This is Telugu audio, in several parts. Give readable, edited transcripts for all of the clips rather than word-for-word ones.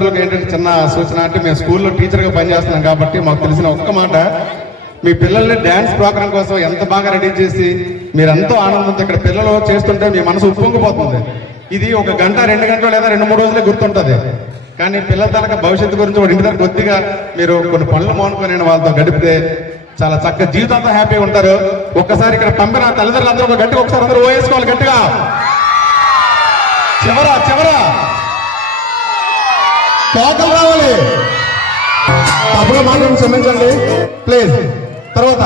ఏంటంటే చిన్న సూచన అంటే మేము స్కూల్లో టీచర్గా పనిచేస్తున్నాం కాబట్టి మాకు తెలిసిన ఒక్క మాట, మీ పిల్లల్ని డ్యాన్స్ ప్రోగ్రాం కోసం ఎంత బాగా రెడీ చేసి మీరు ఎంతో ఆనందంతో ఇక్కడ పిల్లలు చేస్తుంటే మీ మనసు ఉప్పొంగిపోతుంది. ఇది 1 గంట 2 గంటలు లేదా 2-3 రోజులే గుర్తుంటుంది. కానీ పిల్లల తనక భవిష్యత్తు గురించి వాడి ఇంటి దగ్గర కొద్దిగా మీరు కొన్ని పనులు మానుకొని వాళ్ళతో గడిపితే చాలా చక్కగా జీవితంతో హ్యాపీగా ఉంటారు. ఒక్కసారి ఇక్కడ పంపిన తల్లిదండ్రులందరూ గట్టిగా ఒకసారి అందరూ ఓయేసుకోవాలి గట్టిగా. చివరా చివరా కేకలు రావాలి. తప్పుగా మాత్రం క్షమించండి ప్లీజ్. తర్వాత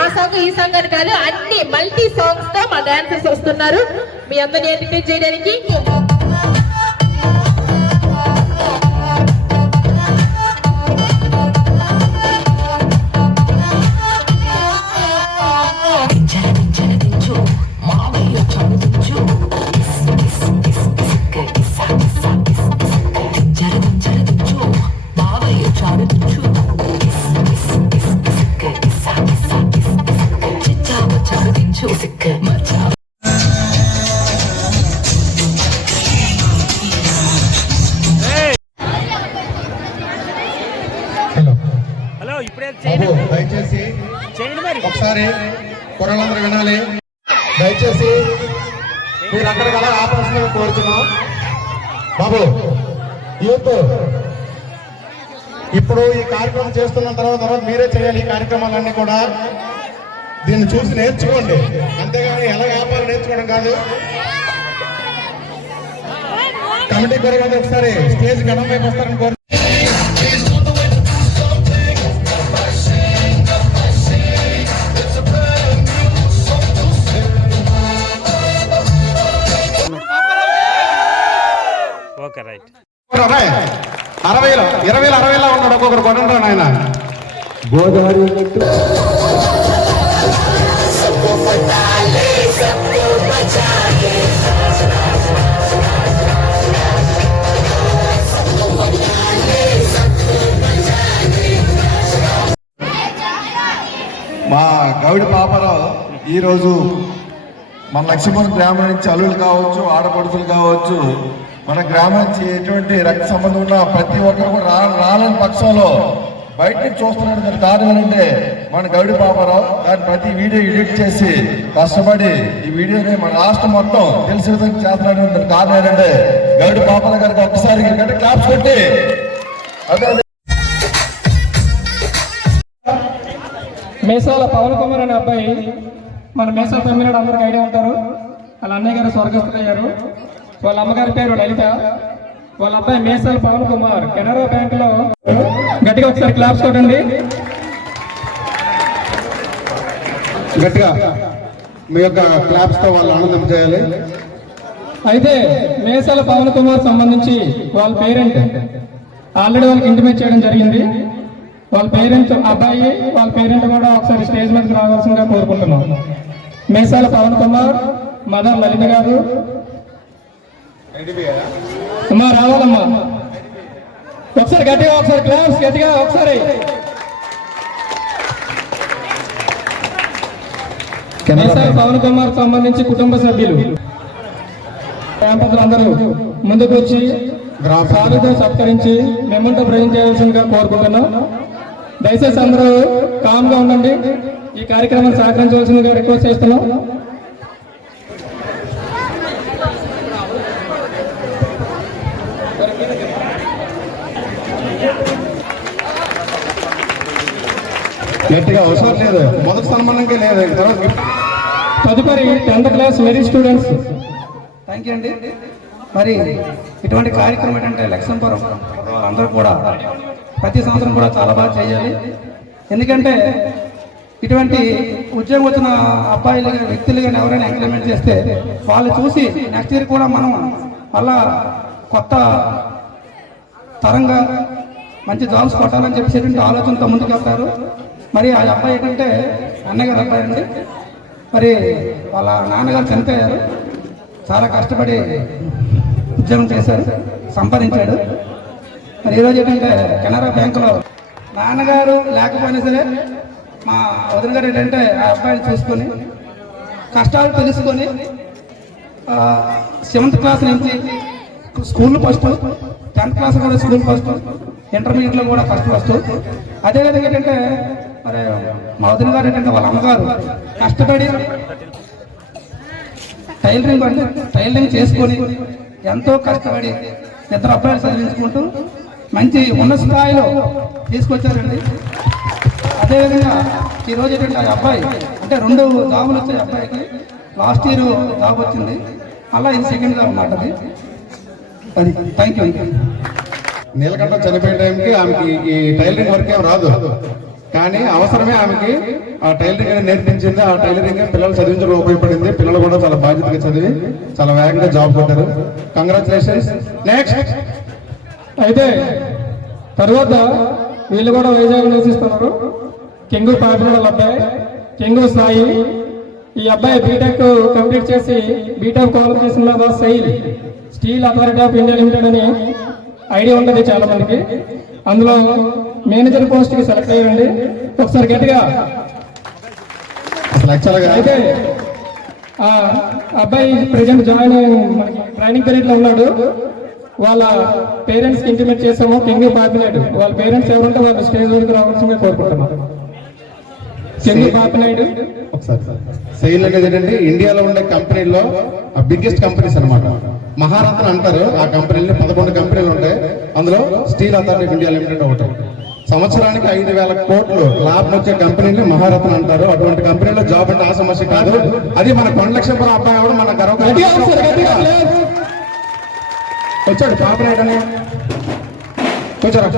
ఆ సాంగ్ ఈ సాంగ్ అని కాదు, అన్ని మల్టీ సాంగ్స్ తో మా డాన్సర్స్ వస్తున్నారు మీ అందరినీ ఎంటర్టైన్ చేయడానికి. దయచేసి ఒకసారి కుర్రలందరూ వినాలి. దయచేసి మీరు అక్కడికి అలా ఆపాల్సిందిగా కోరుతున్నాం. బాబు యూత్ ఇప్పుడు ఈ కార్యక్రమం చేస్తున్న తర్వాత మీరే చేయాలి. ఈ కార్యక్రమాలన్నీ కూడా దీన్ని చూసి నేర్చుకోండి, అంతేగాని ఎలా వ్యాపారం నేర్చుకోవడం కాదు. కమిటీ కొరగా ఒకసారి స్టేజ్ గణం వైపు వస్తారని కోరు. Okay right. 60లో 20లో 60లో ఉన్నాడు ఒక్కొక్కరు కొట్టండి నాయన. గోదావరి మా గౌడి పాపారావు ఈరోజు మన లక్ష్మీపురం గ్రామం నుంచి అల్లులు కావచ్చు, ఆడపడుతులు కావచ్చు, మన గ్రామం నుంచి ఎటువంటి రక్త సంబంధం ఉన్న ప్రతి ఒక్కరు కూడా రాలని పక్షంలో బయట నుంచి చూస్తున్నాడు. దాని కారణం ఏంటంటే మన గౌడి పాపారావు దాని ప్రతి వీడియో ఎడిట్ చేసి కష్టపడి ఈ వీడియోని మన రాష్ట్రం మొత్తం తెలిసే విధంగా చేస్తున్నాడు. దాని కారణం ఏంటంటే గౌడి పాపారావు గారికి ఒక్కసారి గట్టి క్లాప్స్ కొట్టి. అదే మేసాల పవన్ కుమార్ అనే అబ్బాయి మన మేసాల తమ్మినాడు అందరికి ఐడియా ఉంటారు. వాళ్ళ అన్నయ్య గారు స్వర్గస్థులయ్యారు. వాళ్ళ అమ్మగారి పేరు లలిత. వాళ్ళ అబ్బాయి మేసాల పవన్ కుమార్ కెనరా బ్యాంక్ లో. గట్టిగా ఒకసారి క్లాప్స్ కొట్టండి. గట్టిగా మీ యొక్క క్లాప్స్ తో వాళ్ళు ఆనందం చేయాలి. అయితే మేసాల పవన్ కుమార్ సంబంధించి వాళ్ళ పేరెంట్ ఆల్రెడీ వాళ్ళకి ఇంటిమేట్ చేయడం జరిగింది. వాళ్ళ పేరెంట్స్ అబ్బాయి వాళ్ళ పేరెంట్ కూడా ఒకసారి స్టేజ్ మీదకి రావాల్సిందిగా కోరుకుంటున్నాం. మేసాల పవన్ కుమార్, మదర్ లలిత గారు అమ్మా రావాలమ్మా. ఒకసారి గట్టిగా ఒకసారి క్లాప్స్ గట్టిగా ఒకసారి. మేసాల పవన్ కుమార్ సంబంధించి కుటుంబ సభ్యులు అందరూ ముందుకు వచ్చి సాధుతో సత్కరించి మెమంటో ప్రజెంట్ చేయాల్సిందిగా కోరుకుంటున్నాం. దయచేసి అందరూ కామ్ గా ఉండండి. ఈ కార్యక్రమాన్ని సహకరించవలసిందిగా రిక్వెస్ట్ చేస్తున్నాం. గట్టిగా అవసరం లేదు, మొదటి సన్మానంగా లేదు. తదుపరి 10th class very students. Thank you అండి. మరి ఇటువంటి కార్యక్రమం ఏంటంటే లక్ష్మీపురం అందరూ కూడా ప్రతి సంవత్సరం కూడా చాలా బాగా చేయాలి. ఎందుకంటే ఇటువంటి ఉద్యోగం వచ్చిన అబ్బాయిలు కానీ వ్యక్తులు కానీ ఎవరైనా ఇంప్లిమెంట్ చేస్తే వాళ్ళు చూసి నెక్స్ట్ ఇయర్ కూడా మనం మళ్ళా కొత్త తరంగా మంచి జాబ్స్ కొట్టాలని చెప్పేసి ఆలోచనతో ముందుకు వెళ్తారు. మరి ఆ అబ్బాయి ఏంటంటే అన్నగారు అబ్బాయి అండి. మరి వాళ్ళ నాన్నగారు చనిపోయారు. చాలా కష్టపడి ఉద్యోగం చేశారు, సంపాదించాడు. మరి ఈరోజు ఏంటంటే కెనరా బ్యాంకులో నాన్నగారు లేకపోయినా సరే మా వదిన గారు ఏంటంటే ఆ అబ్బాయిని చూసుకొని కష్టాలు తెలుసుకొని 7th క్లాస్ నుంచి స్కూల్ ఫస్ట్, 10th క్లాస్ కూడా స్కూల్ ఫస్ట్, ఇంటర్మీడియట్లో కూడా ఫస్ట్. అదేవిధంగా ఏంటంటే మరి మా వదిన గారు ఏంటంటే వాళ్ళ అమ్మగారు కష్టపడి టైలరింగ్ చేసుకొని ఎంతో కష్టపడి 2 అబ్బాయిలు చదివించుకుంటూ మంచి ఉన్నత స్థాయిలో తీసుకొచ్చారండి. అదేవిధంగా ఈరోజు ఏంటంటే ఆ అబ్బాయి అంటే 2 జాబులు వచ్చాయి అబ్బాయికి. లాస్ట్ ఇయర్ జాబ్ వచ్చింది, అలా ఇది సెకండ్ జాబ్ అన్నమాట. అది థ్యాంక్ యూ. నీలకంఠ చనిపోయే టైంకి ఆమెకి ఈ టైలరింగ్ వర్క్ ఏం రాదు, కానీ అవసరమే ఆమెకి ఆ టైలరింగ్ నేర్పించింది. ఆ టైలరింగ్ పిల్లలు చదివించడం ఉపయోగపడింది. పిల్లలు కూడా చాలా బాధ్యతగా చదివి చాలా వేగంగా జాబ్ కొట్టారు. కంగ్రాచులేషన్స్. నెక్స్ట్ అయితే తర్వాత వీళ్ళు కూడా వైజాగ్ నివసిస్తున్నారు. కింగు పాపినాడు అబ్బాయి, కింగు సాయి. ఈ అబ్బాయి బీటెక్ కంప్లీట్ చేసి బీటెక్ క్వాలిఫికేషన్ లో steel authority of India limited అని ఐడియా ఉంటుంది చాలా మందికి. అందులో మేనేజర్ పోస్ట్ కి సెలెక్ట్ అయ్యారండి. ఒకసారి గట్టిగా. అయితే ఆ అబ్బాయి ప్రెజెంట్ జాయిన్ ట్రైనింగ్ పీరియడ్ లో ఉన్నాడు. వాళ్ళ పేరెంట్స్ కి ఇంటిమేట్ చేసాము. కింగ్ పాపినాయుడు వాళ్ళ పేరెంట్స్ ఎవరంటే వాళ్ళ స్టేజ్ వరకు రావాల్సిందిగా కోరుకుంటున్నాం. కింగ్ పాపినాయుడు సెయిల్ అనేది ఏంటంటే ఇండియాలో ఉండే కంపెనీల్లో బిగ్గెస్ట్ కంపెనీస్ అన్నమాట. మహారత్న అంటారు ఆ కంపెనీలు. 11 కంపెనీలు ఉంటాయి. అందులో steel authority of India limited ఒకటి. సంవత్సరానికి 5,000 కోట్లు లాభం వచ్చే కంపెనీని మహారత్న అంటారు. అటువంటి కంపెనీలో జాబ్ అంటే ఆసమస్య కాదు. అది మన కొండలక్ష్మీపురం అబ్బాయి కూడా మన గర్వకారణం. వచ్చాడు పాపనాయుడు అని. కూర్చోరా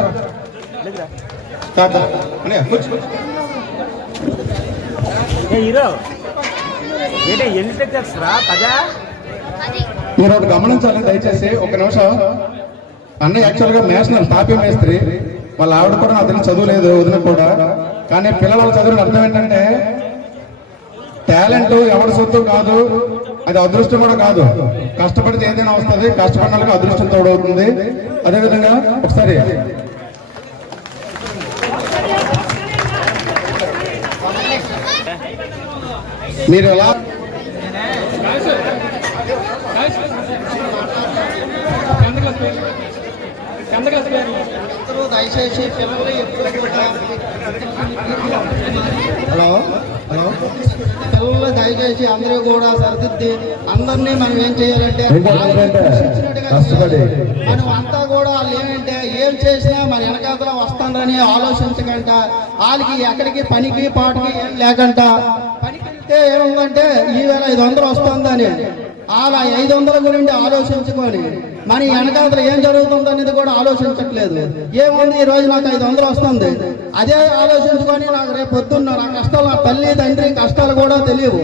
కూర్చో. మీరు ఒకటి గమనించాలి దయచేసి, ఒక నిమిషం. అన్న యాక్చువల్ గా నేషనల్ తాపీ మేస్త్రి. వాళ్ళ ఆవిడ కూడా నాకు తెలిసి చదువులేదు, వదిన కూడా. కానీ పిల్లల చదువుని అర్థం ఏంటంటే టాలెంట్ ఎవరి సొత్తు కాదు, అది అదృష్టం కూడా కాదు. కష్టపడితే ఏదైనా వస్తుంది, కష్టపడిన వాళ్ళకి అదృష్టం తోడవుతుంది. అదేవిధంగా ఒకసారి మీరు ఎలా దయచేసి పిల్లలు ఎప్పుడు పిల్లలు దయచేసి అందరూ కూడా సరిదిద్ది అందరినీ మనం ఏం చేయాలంటే మనం అంతా కూడా వాళ్ళు ఏమంటే ఏం చేసినా మన వెనకాతల వస్తానని ఆలోచించకంట. వాళ్ళకి ఎక్కడికి పనికి పాటకి ఏం లేకంట. పనికి వెళ్తే ఏముందంటే ఈవేళ 500 వస్తుందని అలా 500 గురించి ఆలోచించుకొని మన వెనకాతల ఏం జరుగుతుంది అనేది కూడా ఆలోచించట్లేదు. ఏముంది ఈ రోజు నాకు 500 వస్తుంది, అదే ఆలోచించుకొని నాకు రేపు పొద్దున్న నా కష్టాలు, నా తల్లి తండ్రి కష్టాలు కూడా తెలియవు.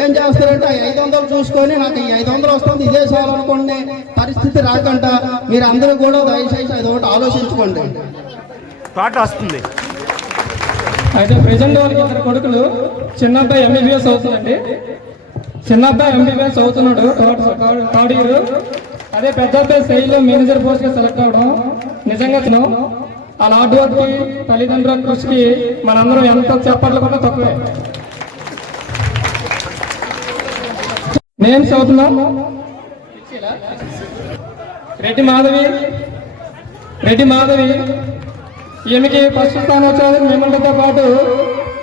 ఏం చేస్తారంటే 500 చూసుకొని నాకు ఈ 500 వస్తుంది ఇదే చాలు అనుకునే పరిస్థితి రాకుండా మీరు అందరూ కూడా దయచేసి అది ఒకటి ఆలోచించుకోండి. వస్తుంది. అయితే ప్రెజెంట్ వాళ్ళకి 2 కొడుకులు. చిన్న అబ్బాయి MBBS అవుతుందండి. చిన్న అబ్బాయి MBBS అవుతున్నాడు, థర్డ్ ఇయర్. అదే పెద్ద అబ్బాయి సెయిల్ మేనేజర్ పోస్ట్ గా సెలెక్ట్ అవడం నిజంగా వాళ్ళ హార్డ్ వర్క్ కి, తల్లిదండ్రుల కృషికి మనందరం ఎంత చెప్పట్లు కూడా తక్కువే. నేను చదువుతున్నాం. రెడ్డి మాధవి ఈమెకి ఫస్ట్ స్థానం వచ్చేది. మేమందరితో పాటు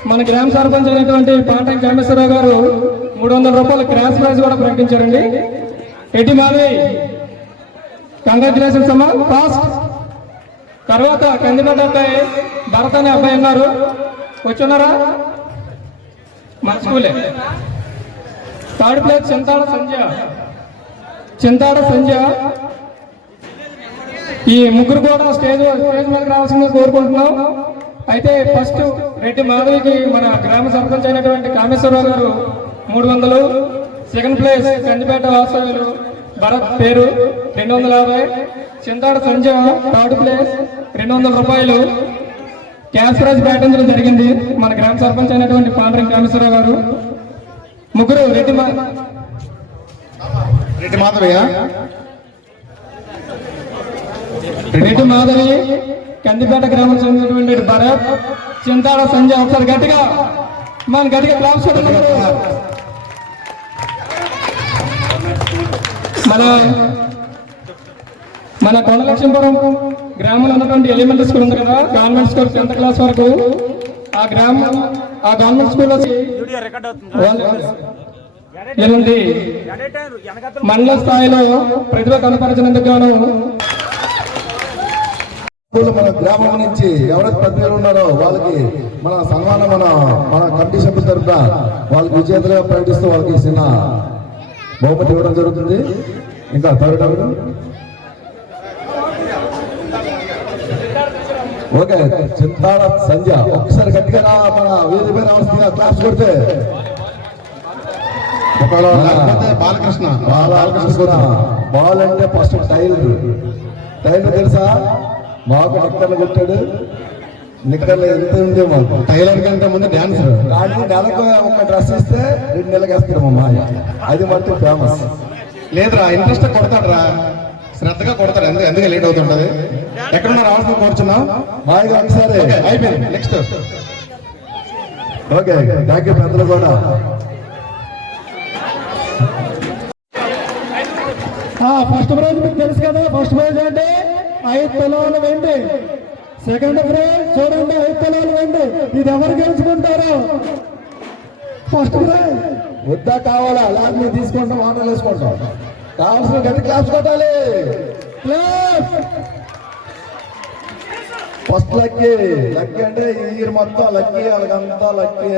మన గ్రామ సర్పంచ్ అయినటువంటి పాటం కామేశ్వరరావు గారు 300 రూపాయల క్రాష్ ప్రైజ్ కూడా ప్రకటించారండి. రెడ్డి మాధవి కంగ్రాచులేషన్స్ అమ్మా. ఫాస్ట్ తర్వాత కందిపడ్డ అబ్బాయి భరత్ అనే అబ్బాయి ఉన్నారు, వచ్చున్నారా? మన స్కూలే. థర్డ్ ప్లేస్ చింతాడ సంధ్య. ఈ ముగ్గురు కూడా స్టేజ్ మీదకి రావాల్సిందిగా కోరుకుంటున్నాం. అయితే ఫస్ట్ రెడ్డి మాధవికి మన గ్రామ సర్పంచ్ అయినటువంటి కామేశ్వరరావు గారు 300. సెకండ్ ప్లేస్ కందిపేట వాస్తవ్యులు భరత్ పేరు 250. చింతాడ సంజ థర్డ్ ప్లేస్ 200 రూపాయలు క్యాష్ ప్రైజ్ ప్రకటించడం జరిగింది మన గ్రామ సర్పంచ్ అయినటువంటి పాండ్రంగి కామేశ్వరరావు గారు. ముగ్గురు రెడ్డి మాధవయ్య రెడ్డి మాధవి, కందిపేట గ్రామం చెందినటువంటి భరత్, చింతాడ సంజయ్. ఒకసారి గట్టిగా గట్టిగా క్లాప్స్ కొట్టండి. మన కొండలక్ష్మీపురం గ్రామంలో ఉన్నటువంటి ఎలిమెంటరీ స్కూల్ ఉంది కదా, గవర్నమెంట్ స్కూల్ 10th క్లాస్ వరకు ఆ గవర్నమెంట్ స్కూల్లో ఇలాంటి మండల స్థాయిలో ప్రతిభ కనపరిచినందుకు గాను మన గ్రామం నుంచి ఎవరైతే ప్రతిభలు ఉన్నారో వాళ్ళకి మన సన్మానం మన కమిటీ సభ్యుల తరఫున వాళ్ళకి విజేతలుగా ప్రకటిస్తూ వాళ్ళకి చిన్న బహుమతి ఇవ్వడం జరుగుతుంది. ఇంకా థర్డ్ ఓకే, చింతాడ సంధ్య. ఒకసారి గట్టిగా మన వీధి మీద రావాల్సిందిగా క్లాస్ కొడితే బాలకృష్ణ బాల్ అంటే ఫస్ట్ టైలర్ తెలుసా, మాకు నిక్కర్లు కొట్టాడు. నిక్కర్లు ఎంత ఉంది మాకు, టైలర్ కంటే ముందు డాన్సర్. కానీ నెలకు ఒక డ్రెస్ ఇస్తే 2 నెలలకు వేస్తాడు మా మాయ. అది మాత్రం ఫేమస్. లేదురా, ఇంట్రెస్ట్ కొడతాడు రా, శ్రద్ధగా కొడతాడు. ఎందుకు లేట్ అవుతుంటది. ఎక్కడున్నా రావాల్సిన కూర్చున్నాం మాయగా ఒకసారి అయిపోయింది. నెక్స్ట్ ఓకే, థ్యాంక్ యూ పెద్దలు కూడా. ఫస్ట్ ప్రైజ్ మీకు తెలుసు కదా. ఫస్ట్ ప్రైజ్ అంటే 5 తులాలు వెండి. సెకండ్ ప్రైజ్ చూడండి 5 తులాలు వెండి. ఇది ఎవరు గెలుచుకుంటారు? ఫస్ట్ ప్రైజ్ వద్దా కావాలా, లాస్ట్ మీరు తీసుకుంటాం, ఆర్డర్ వేసుకుంటాం. కావాల్సిన గట్టి క్లాప్స్ కొట్టాలి. ఫస్ట్ లక్కీ అంటే ఈ ఇయర్ మొత్తం లక్కీ, వాళ్ళకంతా లక్కీ.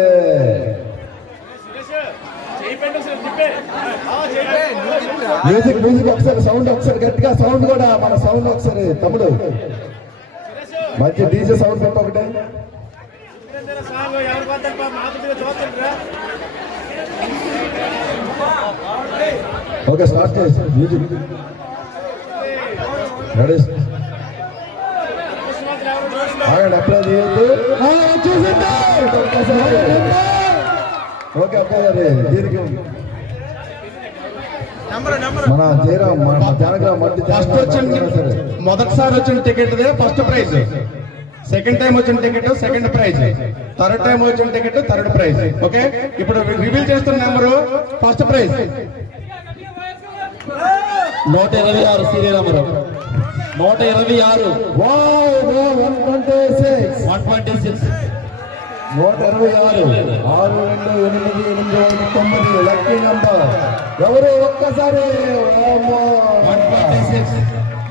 మ్యూజిక్ ఒకసారి సౌండ్, ఒకసారి గట్టిగా సౌండ్ కూడా, మన సౌండ్ ఒకసారి తమ్ముడు మంచి డీజే సౌండ్ పెట్ట ఒకటే. ఓకే, స్టార్ట్ చేసి మ్యూజిక్ రెడీ. అప్లై చేయొద్దు. ఓకే అబ్బాయి గారు, దీనికి మన జయరామ్, మన జనగ్రామ్ మట్టి ఫస్ట్ మొదటిసారి వచ్చిన ticket first prize, second time వచ్చిన ticket second prize, third time వచ్చిన టికెట్ థర్డ్ ప్రైజ్. ఓకే, ఇప్పుడు రివీల్ చేస్తున్న number first prize 126 serial number 126. 126 126 126 628889 lucky number. ఎవరు ఒక్కసారి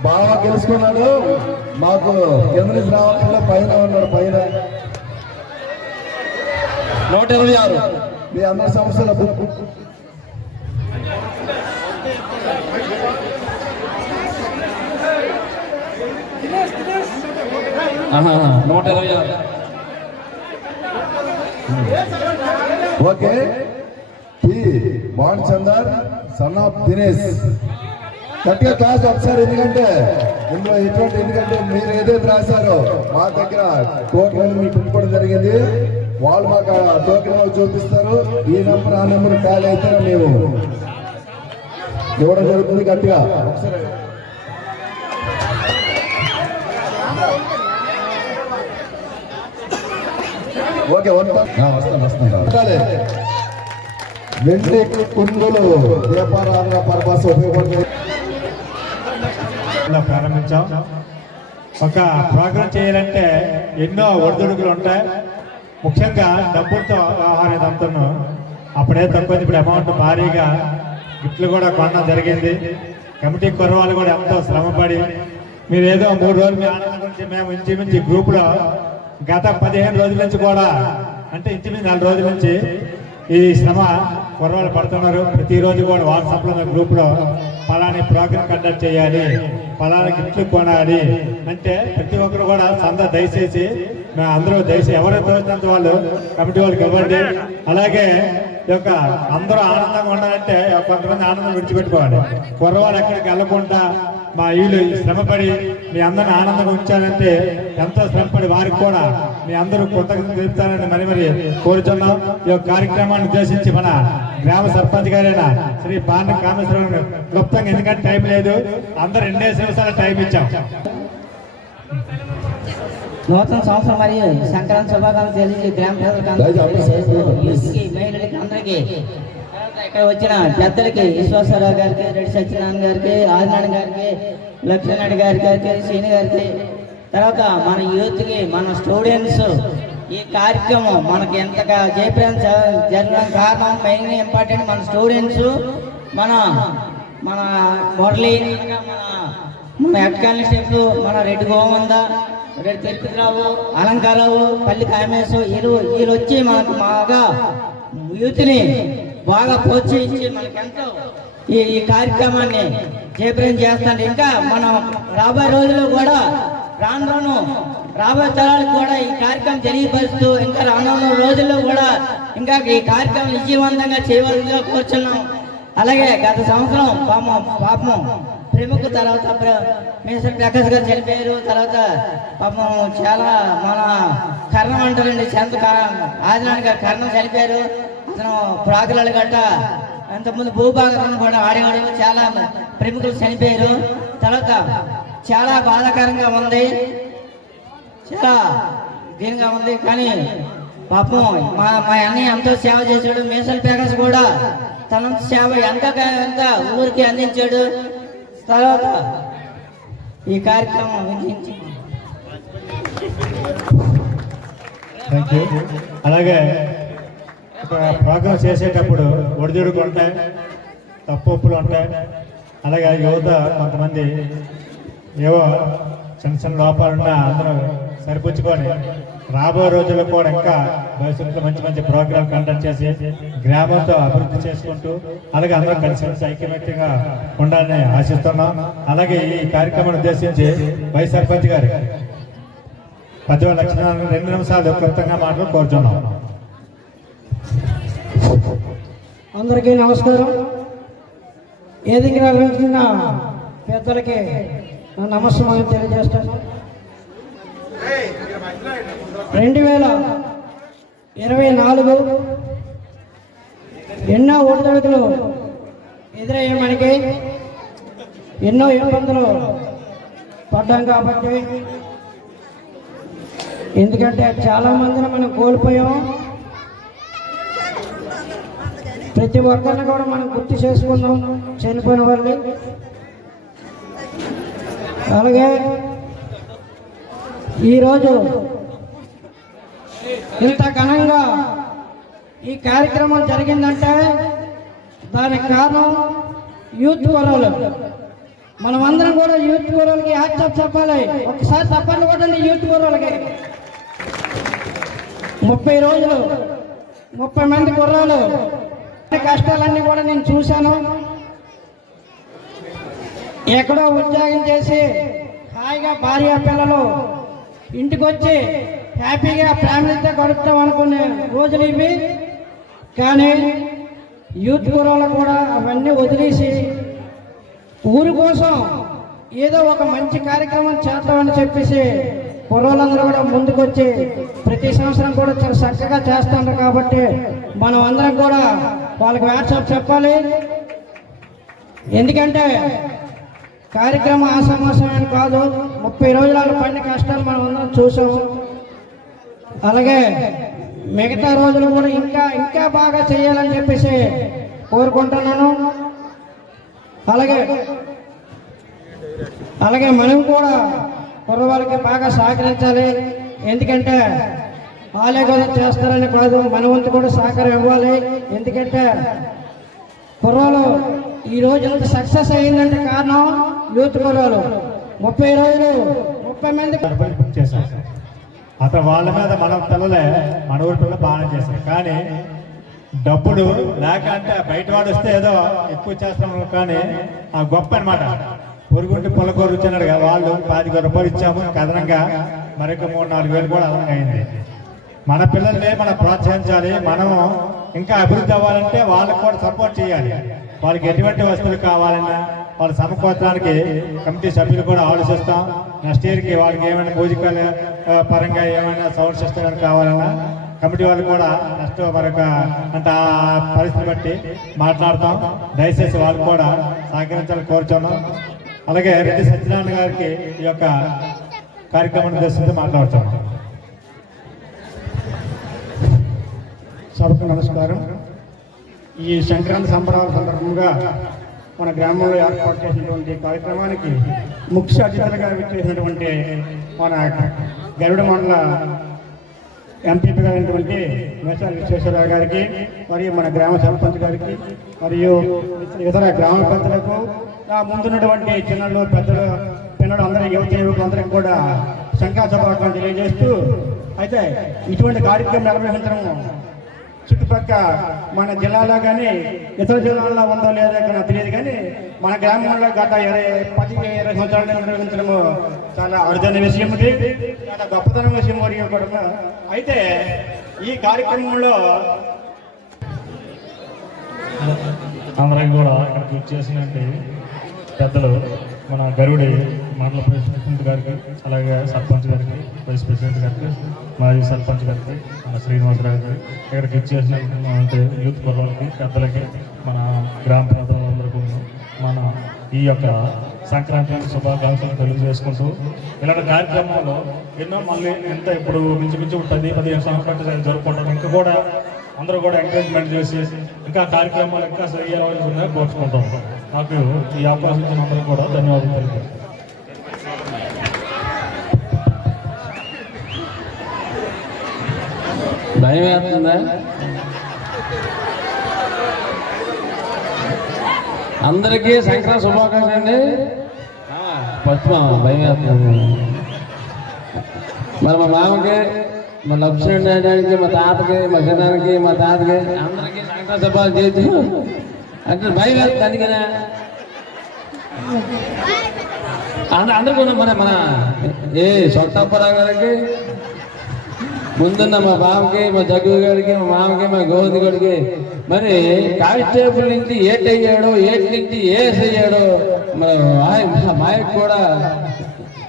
బాగా గెలుచుకున్నాడు. మాకు కింద నుంచి రావాలంటే పైన ఉన్నాడు. పైన 126 మీ అందరి సమస్యల బుక్. ఓకే, పి బాండ్ చందర్ సన్ ఆఫ్ దినేష్. గట్టిగా క్లాస్ ఒకసారి. ఎందుకంటే ఇందులో ఎందుకంటే మీరు ఏదైతే రాశారో మా దగ్గర టోకెన్ మీకు ఇవ్వడం జరిగింది. వాళ్ళు మాకు ఆ టోకెన్ చూపిస్తారు. ఈ నెంబర్ ఆ నెంబర్ కాల్ అయితే మేము ఇవ్వడం జరుగుతుంది. గట్టిగా ఒకసారి. ఓకే, వస్తాను. వెండి కుందులు వ్యాపారాల పర్పస్ ఉపయోగపడుతుంది. ప్రారంభించాం. ఒక ప్రోగ్రాం చేయాలంటే ఎన్నో ఒడిదుడుకులు ఉంటాయి. ముఖ్యంగా డబ్బులతో వ్యవహారం అంతను అప్పుడే తక్కువ, ఇప్పుడు అమౌంట్ భారీగా గిఫ్ట్లు కూడా కొనడం జరిగింది. కమిటీ కుర్రవాళ్ళు కూడా ఎంతో శ్రమపడి మీరు ఏదో 3 రోజులు మీ ఆనందం గురించి మేము ఇంచుమించి గ్రూపులో గత 15 రోజుల నుంచి కూడా, అంటే ఇంచుమించు 4 రోజుల నుంచి ఈ శ్రమ కుర్రవాళ్ళు పడుతున్నారు. ప్రతిరోజు కూడా వాట్సాప్లో గ్రూప్లో పలాని ప్రోగ్రాం కండక్ట్ చేయాలి, పలానా గిఫ్ట్లు కొనాలి అంటే ప్రతి ఒక్కరు కూడా దయచేసి మేము అందరూ దయచేసి ఎవరైతే వచ్చినంత వాళ్ళు కమిటీ వాళ్ళకి ఇవ్వండి. అలాగే ఈ యొక్క అందరూ ఆనందంగా ఉండాలంటే కొంతమంది ఆనందం విడిచిపెట్టుకోవాలి. కుర్రవాళ్ళు ఎక్కడికి వెళ్ళకుండా మా వీళ్ళు శ్రమపడి మీ అందరిని ఆనందంగా ఉంచాలంటే ఎంతో శ్రమపడి వారికి కూడా మీ అందరూ కృతజ్ఞతలు తెలుపుతారని మరి కోరుచున్నాం. ఈ యొక్క కార్యక్రమాన్ని ఉద్దేశించి మన గ్రామ సర్పంచ్ గారైన శ్రీ పాండ కామేశ్వరరావు క్లుప్తంగా, ఎందుకంటే టైం లేదు, అందరూ 2 నిమిషాల టైం ఇచ్చాం. నూతన సంవత్సరం మరియు సంక్రాంతి శుభాకాంక్షలు తెలియజేసి గ్రామ ప్రజలకి మహిళలకి అందరికీ ఇక్కడ వచ్చిన పెద్దలకి విశ్వాసరావు గారికి, రెడ్డి సత్యనారాయణ గారికి, ఆదినారాయణ గారికి, లక్ష్మీనాయుడు గారికి, శ్రీని గారికి, తర్వాత మన యూత్కి, మన స్టూడెంట్స్ ఈ కార్యక్రమం మనకి ఎంతగా జయప్రదం జరగడం కారణం మెయిన్ ఇంపార్టెంట్ మన స్టూడెంట్స్, మన మురళి, మన హెడ్ కానిస్టేబుల్, మన రెడ్డి గోవింద, రెడ్డి తిరుపతిరావు, అలంకారావు, పల్లి కామేశ్, వీళ్ళు వచ్చి మనకు బాగా యూత్ని బాగా ప్రోత్సహించి మనకెంతో ఈ కార్యక్రమాన్ని జయప్రదం చేస్తాను. ఇంకా మనం రాబోయే రోజుల్లో కూడా రాను రాబోయే తరాలకు కూడా ఈ కార్యక్రమం తెలియపరుస్తూ ఇంకా రానున్న రోజుల్లో కూడా ఇంకా ఈ కార్యక్రమం విజయవంతంగా చేయవలసిందిగా కోరుచున్నాం. అలాగే గత సంవత్సరం పాపం ప్రముఖ తర్వాత మేసర్ ప్రకాష్ గారు చనిపోయారు. తర్వాత పాపం చాలా మన కర్ణం అంటారండి, ఆదినారాయణ గారు కర్ణం చనిపోయారు. అతను ప్రాకులాలు గట్ట అంతకుముందు భూభాగం కూడా ఆడేవాడు. చాలా ప్రముఖులు చనిపోయారు. తర్వాత చాలా బాధాకరంగా ఉంది, చాలా దీనిగా ఉంది. కానీ పాపం మా అన్నయ్య ఎంతో సేవ చేశాడు. మేసల్ ప్రకాష్ కూడా తన సేవ ఎంత ఊరికి అందించాడు. తర్వాత ఈ కార్యక్రమం వీక్షించి థ్యాంక్ యూ. అలాగే ప్రోగ్రామ్ చేసేటప్పుడు ఒడిదుడుకులు ఉంటాయి, తప్పులు ఉంటాయి. అలాగే యువత కొంతమంది ఏవో చిన్న లోపాలున్నా అందరూ సరిపుచ్చుకొని రాబోయే రోజుల్లో కూడా ఇంకా భవిష్యత్తులో మంచి ప్రోగ్రామ్ కండక్ట్ చేసి గ్రామంతో అభివృద్ధి చేసుకుంటూ అలాగే అందరూ కలిసి ఐక్యమత్యంగా ఉండాలని ఆశిస్తున్నాం. అలాగే ఈ కార్యక్రమాన్ని ఉద్దేశించి వైస్ సర్పంచ్ గారు పద్మ లక్ష్మీనారాయణ 2 నిమిషాలు క్లుప్తంగా మాటలు కోరుచున్నాం. అందరికీ నమస్కారం. ఏదికి నిర్వహించిన పెద్దలకి నా నమస్కారం తెలియజేస్తాను. 2024 ఎన్నో ఒడిదుడుకులు ఎదురయ్యే మనకి, ఎన్నో ఇబ్బందులు పడ్డాం కాబట్టి, ఎందుకంటే చాలా మందిని మనం కోల్పోయాం. ప్రతి ఒక్కరిని కూడా మనం గుర్తు చేసుకున్నాం చనిపోయిన వాళ్ళని. అలాగే ఈరోజు ఇంత ఘనంగా ఈ కార్యక్రమం జరిగిందంటే దానికి కారణం యూత్ కుర్రాళ్ళు. మనమందరం కూడా యూత్ కుర్రాళ్ళకి హ్యాట్సాప్ చెప్పాలి. ఒకసారి తప్పని కొట్టండి యూత్ కుర్రాళ్ళకి. 30 రోజులు 30 మంది కుర్రాళ్ళు కష్టాలన్నీ కూడా నేను చూశాను. ఎక్కడో ఉద్యోగం చేసి హాయిగా భార్య పిల్లలు ఇంటికి వచ్చి హ్యాపీగా ఫ్యామిలీతో గడుపుతాం అనుకునే రోజులు ఇవి. కానీ యూత్ కుర్రాళ్ళు కూడా అవన్నీ వదిలేసి ఊరి కోసం ఏదో ఒక మంచి కార్యక్రమం చేద్దామని చెప్పేసి కుర్రోళ్ళందరూ కూడా ముందుకొచ్చి ప్రతి సంవత్సరం కూడా చాలా చక్కగా చేస్తున్నారు. కాబట్టి మనం అందరం కూడా వాళ్ళకి వాట్సాప్ చెప్పాలి. ఎందుకంటే కార్యక్రమం ఆసమాసమైన కాదు. 30 రోజుల పడిన కష్టాలు మనం అందరం చూసాము. అలాగే మిగతా రోజులు కూడా ఇంకా బాగా చేయాలని చెప్పేసి కోరుకుంటున్నాను. అలాగే మనం కూడా కుర్రవాళ్ళకి బాగా సహకరించాలి. ఎందుకంటే వాళ్ళే కూడా చేస్తారని కాదు, మన వంతు కూడా సహకారం ఇవ్వాలి. ఎందుకంటే కుర్రాలు ఈరోజు ఎంత సక్సెస్ అయ్యిందంటే కారణం యూత్ కుర్రాలు. 30 రోజులు 30 మంది చేశారు. అతను వాళ్ళ మీద మన పిల్లలే, మన ఊరి పిల్లలు బాగానే చేశారు. కానీ డబ్బులు లేక అంటే బయట వాడు వస్తే ఏదో ఎక్కువ చేస్తాం, కానీ ఆ గొప్ప అనమాట. పొరుగుంటి పొలకూరు ఇచ్చినాడు కదా, వాళ్ళు 10 రూపాయలు ఇచ్చాము, అదనంగా మరొక 3-4 వేలు కూడా అదనంగా అయింది. మన పిల్లల్ని మనం ప్రోత్సహించాలి. మనం ఇంకా అభివృద్ధి అవ్వాలంటే వాళ్ళకి కూడా సపోర్ట్ చేయాలి. వాళ్ళకి ఎటువంటి వస్తువులు కావాలన్నా వాళ్ళ సమకూర్చడానికి కమిటీ సభ్యులు కూడా ఆలోచిస్తాం. నెక్స్ట్ ఇయర్కి వాళ్ళకి ఏమైనా మ్యూజికల్ పరంగా ఏమైనా సౌండ్ సిస్టమ్ కావాలన్నా కమిటీ వాళ్ళు కూడా నెక్స్ట్ మరొక అంటే ఆ పరిస్థితి బట్టి మాట్లాడతాం. దయచేసి వాళ్ళు కూడా సహకరించాలని కోరుచున్నాం. అలాగే రెడ్డి సత్యనారాయణ గారికి ఈ యొక్క కార్యక్రమాన్ని ఉద్దేశించి మాట్లాడుతున్నాం. సభకు నమస్కారం. ఈ సంక్రాంతి సంబరాల సందర్భంగా మన గ్రామంలో ఏర్పాటు చేసినటువంటి కార్యక్రమానికి ముఖ్య అతిథులుగా విచ్చేసినటువంటి మన గరుడ మండల ఎంపీపీ గారైనటువంటి మేసాల విశ్వేశ్వరరావు గారికి, మరియు మన గ్రామ సర్పంచ్ గారికి, మరియు ఇతర గ్రామ పెద్దలకు, ముందున్నటువంటి చిన్నలు పెద్దలు పిల్లలు అందరి యువత యువకులు అందరికీ కూడా సంక్రాంతి శుభాకాంక్షలు తెలియజేస్తూ, అయితే ఇటువంటి కార్యక్రమం నిర్వహించడం చుట్టుపక్క మన జిల్లాలో కానీ ఇతర జిల్లాల్లో ఉందో లేదో నాకు తెలియదు, కానీ మన గ్రామంలో గత 10-20 సంవత్సరాలు నిర్వహించడము చాలా అరుదైన విషయం, చాలా గొప్పతనం విషయం కూడా. అయితే ఈ కార్యక్రమంలో అందరికి కూడా ఇక్కడ చేసినట్టు పెద్దలు మన గరుడి మండల ప్రెసిడెంట్ గారికి, అలాగే సర్పంచ్ గారికి, వైస్ ప్రెసిడెంట్ గారికి, మాజీ సర్పంచ్ గారికి, మన శ్రీనివాసరావు గారికి, ఇక్కడికి ఇచ్చేసినటువంటి యూత్ కుర్రలకి, పెద్దలకి, మన గ్రామ ప్రజలందరికీ మన ఈ యొక్క సంక్రాంతి శుభాకాంక్షలు తెలియజేసుకుంటూ, ఇలాంటి కార్యక్రమాలు ఎన్నో మళ్ళీ ఎంత ఇప్పుడు మించుమించు 10-15 సంవత్సరాలు జరుపుకుంటాం. ఇంకా కూడా అందరూ కూడా ఎంకరేజ్మెంట్ చేసి ఇంకా కార్యక్రమాలు ఇంకా చేయాలని కోరుకుంటాం. మాకు ఈ అవకాశం ఇచ్చిన అందరూ కూడా ధన్యవాదాలు తెలియజేస్తాం. భయం వేస్తుందా? అందరికీ సంక్రాంతి శుభాకాంక్షలు అండి. ఫస్ట్ భయం వేస్తుంది. మరి మా మామకి, మా లక్ష్మణానికి, మా తాతకి, మా చిన్నానికి, మా తాతకి అందరికీ సంక్రాంతి శుభాలు చేసి అంటే భయం వేస్తుంది. అందుకనే అందరికీ మన ఏ సొంతప్పరావు గారికి, ముందున్న మా బావకి, మా జగ్గు గారికి, మా మామకి, మా గోవింద్ గారికి, మరి కానిస్టేబుల్ నుంచి ఏటయ్యాడో, ఏటి నుంచి ఏస్ అయ్యాడో మరి మాయకు కూడా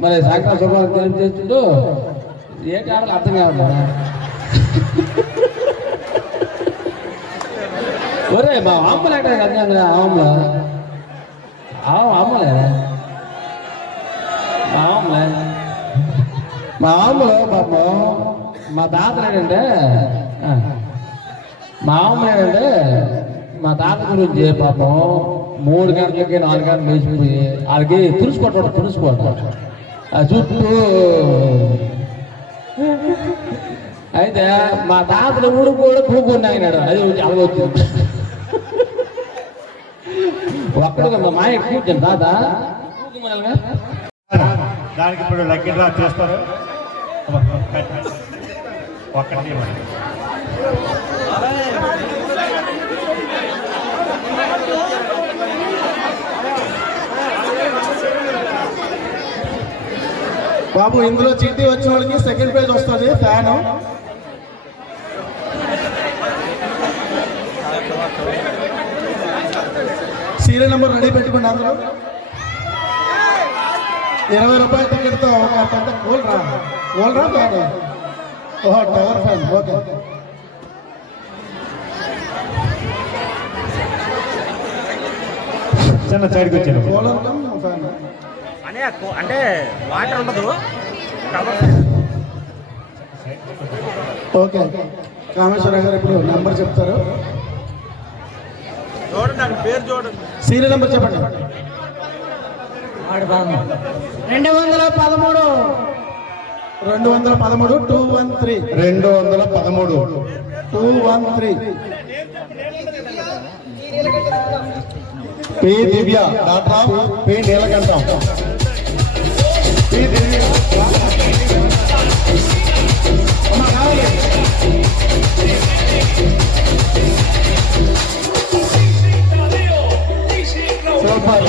మరి సంక్రాంతి శుభాలు తెలియజేస్తుంటూ ఏటి ఆడాలి అర్థం కావాలి. ఒరే మా అమ్మలు ఎక్కడ కదా అమ్మలు అమ్మలే మా అమ్మలు పాపం మా తాతలు ఏంటంటే మా తాత గురించి పాపం 3 గంటలకి 4 గంటలు లేచిపోయి వాళ్ళకి తుడుచుకోవటం ఆ చుట్టూ. అయితే మా తాతలు ఊడు కూడా కూకున్నాయినాడు. అది అలా వచ్చింది. ఒక్కడుగా మా మాయ కూర్చొని తాత దానికి ఇప్పుడు లక్కీ డ్రా చేస్తారు. ఒక్కటి బాబు, ఇందులో చీటీ వచ్చిన వాళ్ళకి సెకండ్ పేజ్ వస్తుంది. ఫ్యాను సీరియల్ నెంబర్ రెడీ పెట్టుకోండి. అందరూ 20 రూపాయల టికెట్తో ఒక పెద్ద కూలరా ఫ్యాన్, టవర్ ఫ్యాన్. ఓకే, చిన్న సైడ్కి వచ్చాను. కూలర్ ఫ్యాన్ అంటే వాటర్ ఉండదు. ఓకే, కామేశ్వరరావు గారు ఇప్పుడు నెంబర్ చెప్తారు. చూడండి పేరు చూడండి. సీరియల్ నెంబర్ చెప్పండి. 213 213 పి దివ్య, డాక్టర్ పి నీలకంఠం. సూపర్.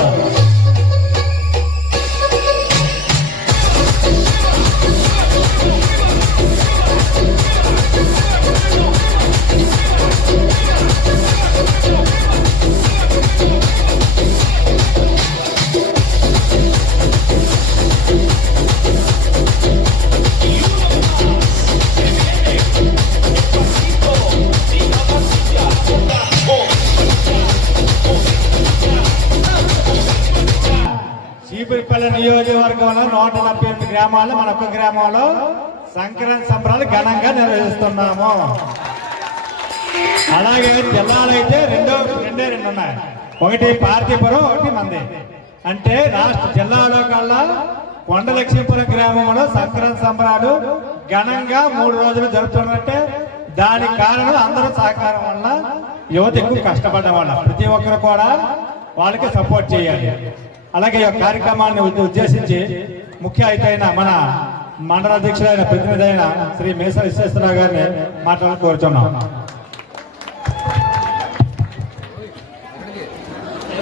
చీపురుపల్లి నియోజకవర్గంలో 170 గ్రామాల్లో మన ఒక్క గ్రామంలో సంక్రాంతి సంబరాలు ఘనంగా నిర్వహిస్తున్నాము. అలాగే జిల్లాలు అయితే రెండే ఉన్నాయి, ఒకటి పార్తీపురం, ఒకటి మంది. అంటే రాష్ట్ర జిల్లాలో కల్లా కొండ లక్ష్మీపురం గ్రామంలో సంక్రాంతి సంబరాలు ఘనంగా 3 రోజులు జరుపుతున్నట్టే. దానికి కారణం అందరూ సహకారం వల్ల, యువత ఎక్కువ కష్టపడడం వల్ల. ప్రతి ఒక్కరు కూడా వాళ్ళకి సపోర్ట్ చేయాలి. అలాగే ఈ కార్యక్రమాన్ని ఉద్దేశించి ముఖ్య అతిథి మన మండల అధ్యక్షుడైన ప్రతినిధి అయిన శ్రీ మేసా విశ్వేశ్వరరావు గారిని మాట్లాడాలని కోరుతున్నాం.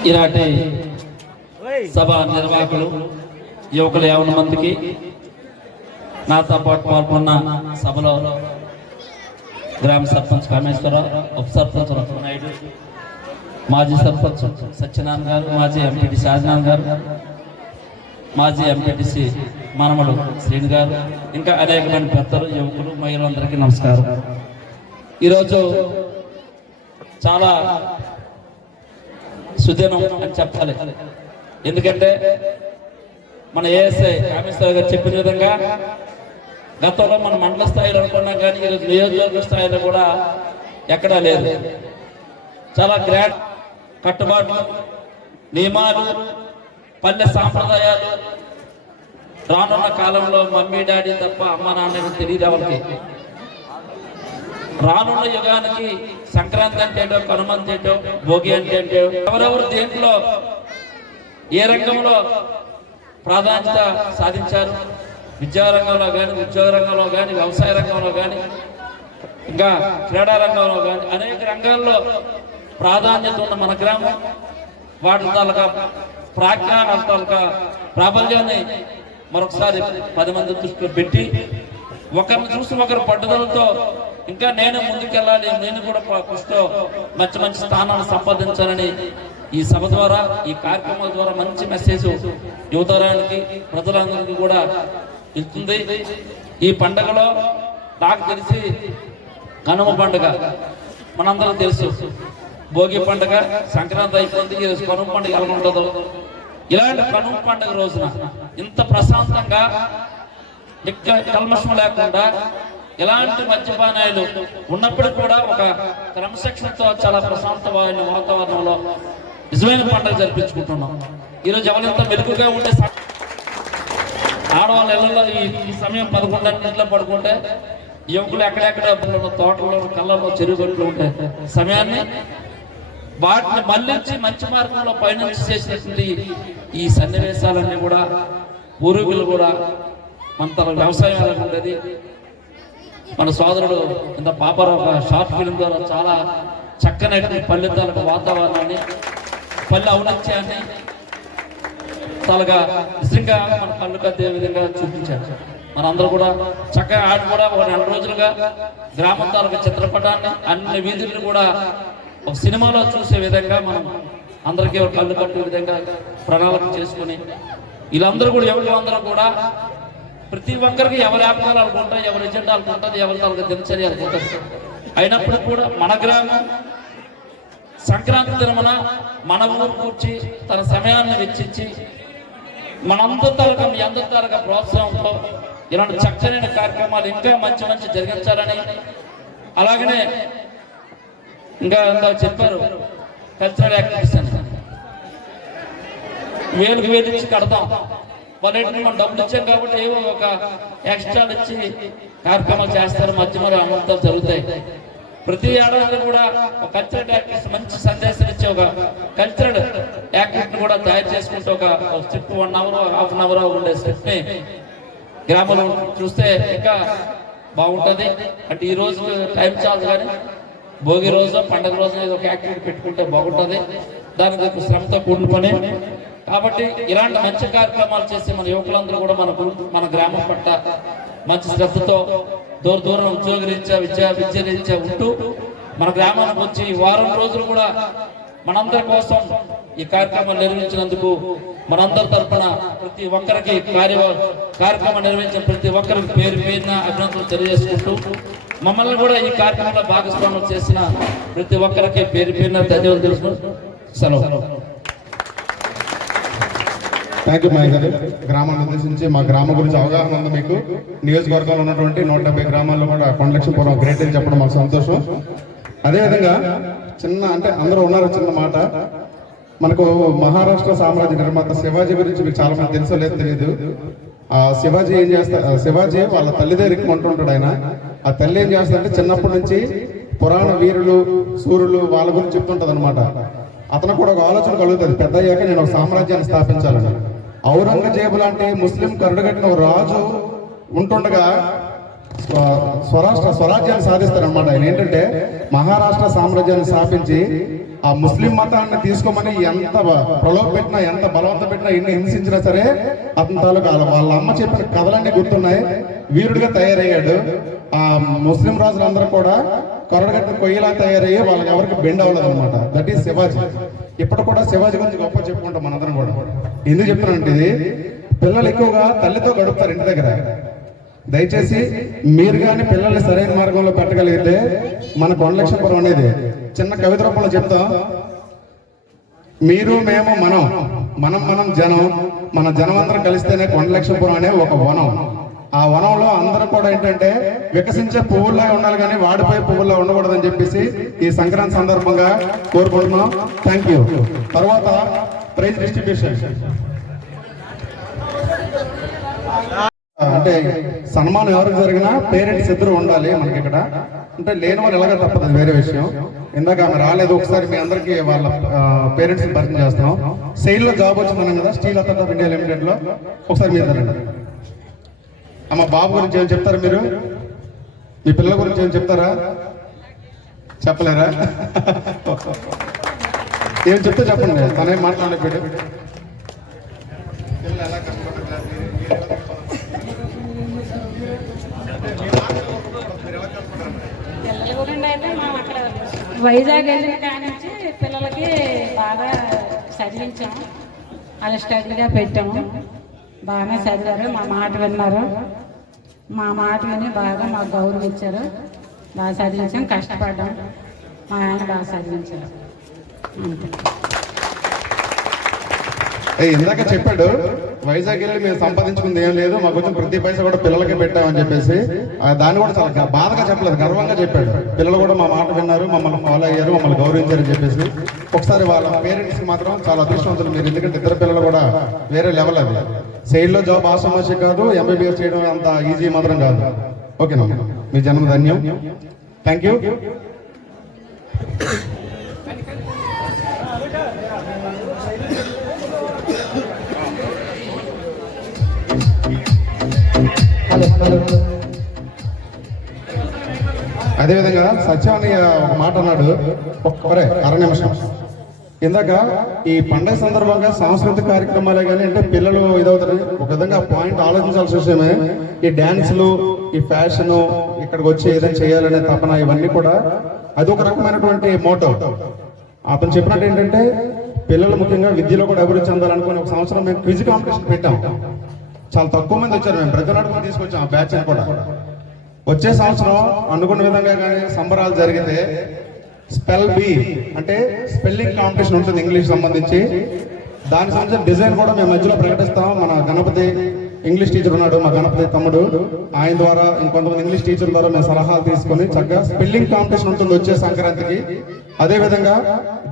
ఈనాటి సభ నిర్వాహకులు యువకులు 50 మందికి, నాతో పాటు పాల్గొన్న సభలో గ్రామ సర్పంచ్ కామేశ్వరరావు, ఉప సర్పంచ్ లక్ష్మణాయుడు, మాజీ సర్పంచ్ సత్యనారాయణ గారు, మాజీ ఎంపీటీసీ ఆదినారాయణ గారు, మాజీ ఎంపీటీసీ మనమడు శ్రీని గారు, ఇంకా అనేకమైన పెద్దలు, యువకులు, మహిళలందరికీ నమస్కారం. ఈరోజు చాలా సుదినం అని చెప్పాలి. ఎందుకంటే మన ఏఎస్ఐ కామేశ్వర గారు చెప్పిన విధంగా గతంలో మన మండల స్థాయిలో అనుకున్నాం, కానీ ఈరోజు నియోజకవర్గ స్థాయిలో కూడా ఎక్కడా లేదు. చాలా గ్రాండ్ కట్టుబాట్లు, నియమాలు, పల్లె సాంప్రదాయాలు రానున్న కాలంలో మమ్మీ డాడీ తప్ప అమ్మ నాన్నకి తెలియదు ఎవరికి. రానున్న యుగానికి సంక్రాంతి అంటే ఏంటో, కనుమంతి ఏంటో, భోగి అంటే ఏంటో, ఎవరెవరు దేంట్లో ఏ రంగంలో ప్రాధాన్యత సాధించారు, విద్యారంగంలో కానీ, ఉద్యోగ రంగంలో కానీ, వ్యవసాయ రంగంలో కానీ, ఇంకా క్రీడా రంగంలో కానీ అనేక రంగాల్లో ప్రాధాన్యత ఉన్న మన గ్రామం వాటి తాలూకా తాలూకా ప్రాబల్యాన్ని మరొకసారి 10 మంది దృష్టిలో పెట్టి, ఒకరిని చూసి ఒకరు పట్టుదలతో ఇంకా నేను ముందుకెళ్ళాలి, నేను కూడా కృషితో మంచి మంచి స్థానాలు సంపాదించాలని ఈ సభ ద్వారా, ఈ కార్యక్రమాల ద్వారా మంచి మెసేజ్ యువతరానికి, ప్రజలందరికీ కూడా ఇస్తుంది. ఈ పండుగలో నాకు తెలిసి కనుమ పండుగ మనందరం తెలుసు, భోగి పండుగ, సంక్రాంతి అయిపోయింది, ఈరోజు కనుమ పండుగ ఎలా ఉంటుందో. ఇలాంటి కనుమ పండుగ రోజున ఇంత ప్రశాంతంగా, కల్మషం లేకుండా, ఎలాంటి మద్యపానాలు ఉన్నప్పుడు కూడా ఒక క్రమశిక్షణతో చాలా ప్రశాంతమైన వాతావరణంలో నిజమైన పండుగ జరిపించుకుంటున్నాం. ఈరోజు ఎవరింత మెరుగుగా ఉంటే ఆడవాళ్ళ ఇళ్లలో ఈ సమయం 11 పడుకుంటే, యువకులు ఎక్కడెక్కడ తోటల్లో, కళ్ళల్లో, చెరువుగట్లు ఉంటాయి. సమయాన్ని వాటిని మళ్ళించి మంచి మార్గంలో పయనించి చేసినటువంటి ఈ సన్నివేశాలన్నీ కూడా పూర్వీకులు కూడా మన తన వ్యవసాయం ఎలా ఉండేది. మన సోదరుడు ఇంత పాపారావు ఒక షార్ట్ ఫిల్మ్ ద్వారా చాలా చక్కనైన పల్లె తాలూకు వాతావరణాన్ని, పల్లె ఔన్నత్యాన్ని తాలుగా నిజంగా మన కళ్ళు కద్దే విధంగా చూపించారు. మనందరూ కూడా చక్కగా ఆడి కూడా ఒక 2 రోజులుగా గ్రామం తాలూకు చిత్రపటాన్ని, అన్ని వీధులను కూడా ఒక సినిమాలో చూసే విధంగా మనం అందరికీ కళ్ళు కట్టే విధంగా ప్రణాళిక చేసుకుని, వీళ్ళందరూ కూడా ఎవరు కూడా ప్రతి ఒక్కరికి ఎవరి ఆపకాలు ఉంటాయి, ఎవరి ఎజెండాలు ఉంటుంది, ఎవరి తాలూకు దినచర్య ఉంటుంది. అయినప్పుడు కూడా మన గ్రామం సంక్రాంతి దినమున మన ఊరు కూర్చి తన సమయాన్ని వెచ్చించి మనందరి తాలూకా, మీ అందరి తాలూకా ప్రోత్సాహంతో ఇలాంటి చక్కనైన కార్యక్రమాలు ఇంకా మంచి మంచి జరిగించాలని, అలాగనే ఇంకా చెప్పారు కల్చరల్ యాక్టివిటీస్ అని వేలుకు వేలు ఇచ్చి కడతాం. వాళ్ళేంటి మనం డబ్బులు ఇచ్చాం కాబట్టి ఏవో ఒక ఎక్స్ట్రాలు ఇచ్చి కార్యక్రమాలు చేస్తారు, మధ్యలో అమృతాలు జరుగుతాయి. ప్రతి ఏడాది కూడా ఒక కల్చరల్ యాక్టివిటీస్ మంచి సందేశాలు ఇచ్చే ఒక కల్చరల్ యాక్టివిటీని కూడా తయారు చేసుకుంటే ఒక strip 1 hour, half an hour ఉండే స్ట్రిప్ని గ్రామంలో చూస్తే ఇంకా బాగుంటుంది. అంటే ఈ రోజు టైం చాలు, కానీ భోగి రోజు, పండుగ రోజు ఒక యాక్టివిటీ పెట్టుకుంటే బాగుంటుంది. దానికి శ్రమతో కూడిన పని కాబట్టి ఇలాంటి మంచి కార్యక్రమాలు చేసి మన యువకులందరూ కూడా మన గ్రామం పట్ల మంచి శ్రద్ధతో దూరం ఉద్యోగ రీత్యా, విద్య రీత్యా ఉంటూ మన గ్రామానికి వచ్చి వారం రోజులు కూడా మనందరి కోసం ఈ కార్యక్రమం నిర్వహించినందుకు మనందరి తరఫున ప్రతి ఒక్కరికి కార్యక్రమం నిర్వహించిన ప్రతి ఒక్కరికి పేరు పేరున అభినందనలు తెలియజేసుకుంటూ, మమ్మల్ని కూడా ఈ కార్యక్రమంలో భాగస్వామ్యం చేసిన ప్రతి ఒక్కరికి పేరు పేరున ధన్యవాదాలు తెలుసుకుంటూ సెలవు. థ్యాంక్ యూ మాయ గారు. గ్రామాన్ని ఉద్దేశించి మా గ్రామం గురించి అవగాహన ఉంది మీకు. నియోజకవర్గంలో ఉన్నటువంటి 170 గ్రామాల్లో కూడా కొండలక్ష్మీపురం గ్రేట్ అని చెప్పడం మాకు సంతోషం. అదేవిధంగా చిన్న అంటే అందరూ ఉన్నారు, చిన్న మాట. మనకు మహారాష్ట్ర సామ్రాజ్య నిర్మాత శివాజీ గురించి మీకు చాలా మంది తెలుసో లేదు తెలియదు. ఆ శివాజీ ఏం చేస్తా, శివాజీ వాళ్ళ తల్లి దగ్గరికి కొంటుంటాడు ఆయన. ఆ తల్లి ఏం చేస్తాడంటే చిన్నప్పటి నుంచి పురాణ వీరులు సూర్యులు వాళ్ళ గురించి చెప్తుంటది అనమాట. అతను కూడా ఒక ఆలోచన కలుగుతుంది, పెద్ద అయ్యాక నేను ఒక సామ్రాజ్యాన్ని స్థాపించాలని. ఔరంగజేబు లాంటి ముస్లిం కరుడుగట్టిన ఒక రాజు ఉంటుండగా స్వరాజ్యాన్ని సాధిస్తారనమాట. ఆయన ఏంటంటే మహారాష్ట్ర సామ్రాజ్యాన్ని స్థాపించి ఆ ముస్లిం మతాన్ని తీసుకోమని ఎంత ప్రలోభ పెట్టినా, ఎంత బలవంత పెట్టినా, ఎన్ని హింసించినా సరే అతని తాలూకా వాళ్ళ అమ్మ చెప్పిన కథలన్నీ గుర్తున్నాయి. వీరుడిగా తయారయ్యాడు. ఆ ముస్లిం రాజులందరూ కూడా కొరడగట్టిన కొయ్యలా తయారయ్యి వాళ్ళకి ఎవరికి బెండ్ అవ్వలేదు అనమాట. That is Shivaji. ఇప్పుడు కూడా శివాజీ గురించి గొప్ప చెప్పుకుంటాం మనందరం కూడా. ఎందుకు చెప్తున్నానంటే ఇది పిల్లలు ఎక్కువగా తల్లితో గడుపుతారు ఇంటి దగ్గర. దయచేసి మీరు కానీ పిల్లల్ని సరైన మార్గంలో పెట్టగలిగితే మన కొండలక్ష్మీపురం అనేది చిన్న కవిత రూపంలో చెప్తాం. మీరు మేము మనం మనం మనం జనం, మన జనం అందరం కలిస్తేనే కొండలక్ష్మీపురం అనే ఒక వనం. ఆ వనంలో అందరూ కూడా ఏంటంటే వికసించే పువ్వుల్లా ఉండాలి కానీ వాడిపోయే పువ్వుల్లా ఉండకూడదని చెప్పేసి ఈ సంక్రాంతి సందర్భంగా కోరుకుంటున్నాం. Thank you. తర్వాత ప్రైజ్ డిస్ట్రిబ్యూషన్ అంటే సన్మానం ఎవరికి జరిగినా పేరెంట్స్ ఇద్దరు ఉండాలి మనకి ఇక్కడ. అంటే లేని వాళ్ళు ఎలాగ తప్పదు, అది వేరే విషయం. ఇందాక ఆమె రాలేదు, ఒకసారి మీ అందరికి వాళ్ళ పేరెంట్స్ ని పరిచయం చేస్తున్నాం. సెయిల్ లో జాబ్ వచ్చిందన్నాం కదా, steel authority of India limited లో. ఒకసారి మీరు రండి. అమ్మ బాబు గురించి ఏం చెప్తారా మీరు? మీ పిల్లల గురించి ఏం చెప్తారా? చెప్పలేరా? ఏం చెప్తే చెప్పండి, తనేం మాట్లాడలేదు. పిల్లల గురించి అయితే మనం అక్కడ వైజాగ్ వెళ్ళిన కాడి నుంచి పిల్లలకి బాగా చదివించాం. అలా స్టడీగా పెట్టాము. బాగానే చదివారు, మా మాట విన్నారు. మా మాట విని బాగా మాకు గౌరవం ఇచ్చారు. బాగా చదివించాం, కష్టపడ్డాం. మా ఆయన బాగా చదివించారు. అంతే. ఇందాక చెప్పాడు వైజాగ్ వెళ్ళి మేము సంపాదించుకుంది ఏం లేదు, మాకు వచ్చిన ప్రతి పైసా కూడా పిల్లలకి పెట్టామని చెప్పేసి. దాన్ని కూడా చాలా బాధగా చెప్పలేదు, గర్వంగా చెప్పాడు. పిల్లలు కూడా మా మాట విన్నారు, మమ్మల్ని ఫాలో అయ్యారు, మమ్మల్ని గౌరవించారని చెప్పేసి. ఒకసారి వాళ్ళ పేరెంట్స్ కి మాత్రం చాలా అదృష్టవంతులు మీరు, ఎందుకంటే ఇద్దరు పిల్లలు కూడా వేరే లెవెల్. అది సైడ్లో జాబ్ ఆసమాషి కాదు, ఎంబీబీఎస్ చేయడం అంత ఈజీ మాత్రం కాదు. ఓకేనా, మీ జన్మ ధన్యం. Thank you. అదేవిధంగా సత్యాన్ని ఒక మాట అన్నాడు, ఒక్కరే అర నిమిషం. ఇందాక ఈ పండగ సందర్భంగా సాంస్కృతిక కార్యక్రమాలే కానీ అంటే పిల్లలు ఇదవుతారు. ఒక విధంగా పాయింట్ ఆలోచించాల్సిన విషయమే ఈ డ్యాన్సులు, ఈ ఫ్యాషన్, ఇక్కడికి వచ్చి ఏదైనా చేయాలనే తపన, ఇవన్నీ కూడా అదొక రకమైనటువంటి మోటో. అతను చెప్పినట్టు ఏంటంటే పిల్లలు ముఖ్యంగా విద్యలో కూడా అభివృద్ధి చెందాలనుకుని ఒక సంవత్సరం మేము క్విజ్ కాంపిటీషన్ పెట్టాం. చాలా తక్కువ మంది వచ్చారు, మేము ప్రతినాడు తీసుకొచ్చాం ఆ బ్యాచ్ కూడా. వచ్చే సంవత్సరం అనుకున్న విధంగా కానీ సంబరాలు జరిగితే స్పెల్ బి అంటే స్పెల్లింగ్ కాంపిటీషన్ ఉంటుంది ఇంగ్లీష్ సంబంధించి. దానికి సంబంధించిన డిజైన్ కూడా మేము మధ్యలో ప్రకటిస్తాం. మన గణపతి ఇంగ్లీష్ టీచర్ ఉన్నాడు, మా గణపతి తమ్ముడు, ఆయన ద్వారా ఇంకొంతమంది ఇంగ్లీష్ టీచర్ ద్వారా మేము సలహాలు తీసుకొని చక్కగా స్పెల్లింగ్ కాంపిటీషన్ ఉంటుంది వచ్చే సంక్రాంతికి. అదేవిధంగా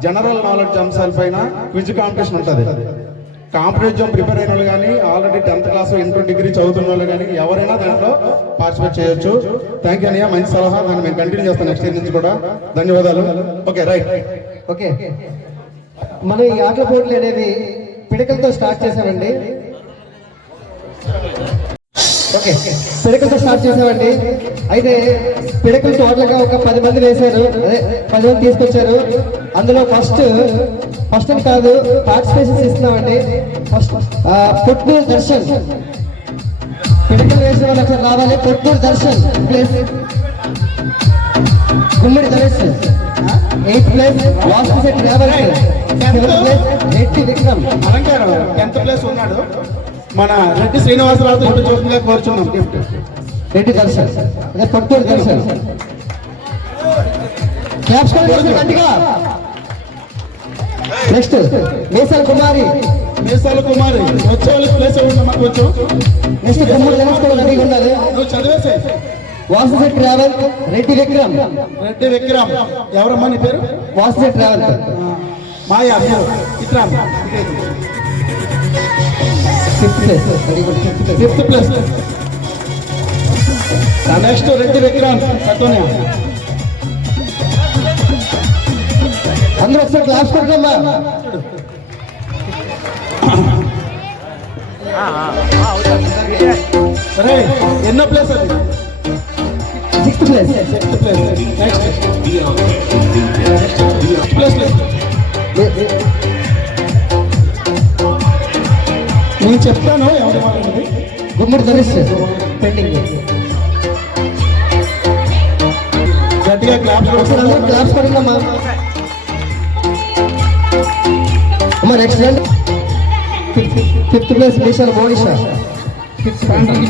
జనరల్ నాలెడ్జ్ అంశాలపైన క్విజ్ కాంపిటీషన్ ఉంటుంది. కాంపిటేటివ్ ఎగ్జామ్ ప్రిపేర్ అయిన వాళ్ళు కానీ already 10th class inter degree చదువుతున్న వాళ్ళు కానీ ఎవరైనా దాంట్లో పార్టిసిపేట్ చేయొచ్చు. థ్యాంక్ యూ అన్నయ్య, మంచి సలహా. దాన్ని మేము కంటిన్యూ చేస్తాం నెక్స్ట్ ఇయర్ నుంచి కూడా. ధన్యవాదాలు. Okay right. ఓకే, మనం ఈ ఆటల పోటీలు అనేవి పిడకలతో స్టార్ట్ చేశామండి. ఓకే, పిడకలతో స్టార్ట్ చేసామండి. అయితే పిడకలు టోటల్గా ఒక 10 మంది వేశారు, అదే 10 మంది తీసుకొచ్చారు. అందులో ఫస్ట్ అని కాదు, పార్టిసిపేషన్స్ ఇస్తున్నామండి. ఫస్ట్ పుట్నూరు దర్శన్, పిడకలు వేసిన వాళ్ళు ఒకసారి రావాలి. పుట్నూరు దర్శన్ ప్లేస్, గుమ్మడి దళేష్ 8th place, last set Revanth 7th place, Reddy Vikram అలంకారం 10th ప్లేస్ ఉన్నాడు. మన రెడ్డి శ్రీనివాసరావుతో ఇప్పుడు చూస్తుందిగా కోరుచున్నాం గిఫ్ట్. రెడ్డి దర్శన్, అదే పుట్నూరు దర్శన్. క్యాప్స్ కూడా గట్టిగా నెక్స్ట్ మేసాల కుమారి వచ్చే వాళ్ళకి ప్లేస్ ఇవ్వండి కొంచెం. నెక్స్ట్ గుమ్మడి జనస్ కూడా రెడీగా ఉండాలి. నువ్వు చదివేసే. వాసుదేవ్ ట్రావెల్ రెడ్డి విక్రమ్. ఎవరమ్మా నీ పేరు? వాసుదేవ్ ట్రావెల్. మాయా మీరు ఇట్లా fifth place. Fifth place. Next Reddy Vikrant Satonia. అందరూ ఒకసారి క్లాస్ కొట్టమ్మా. సరే ఎన్నో ప్లేస్ అది? Sixth place. నెక్స్ట్ ప్లేస్ నేను చెప్తాను ఎవరు మాట్లాడింది. గుమ్మడి ధనుష్ పెండింగ్. గట్టిగా క్లాప్స్ ఒకసారి అందరూ క్లాస్ కొట్టమ్మా. అమ్మా నెక్స్ట్ రండి. Fifth place Vishal Monisha.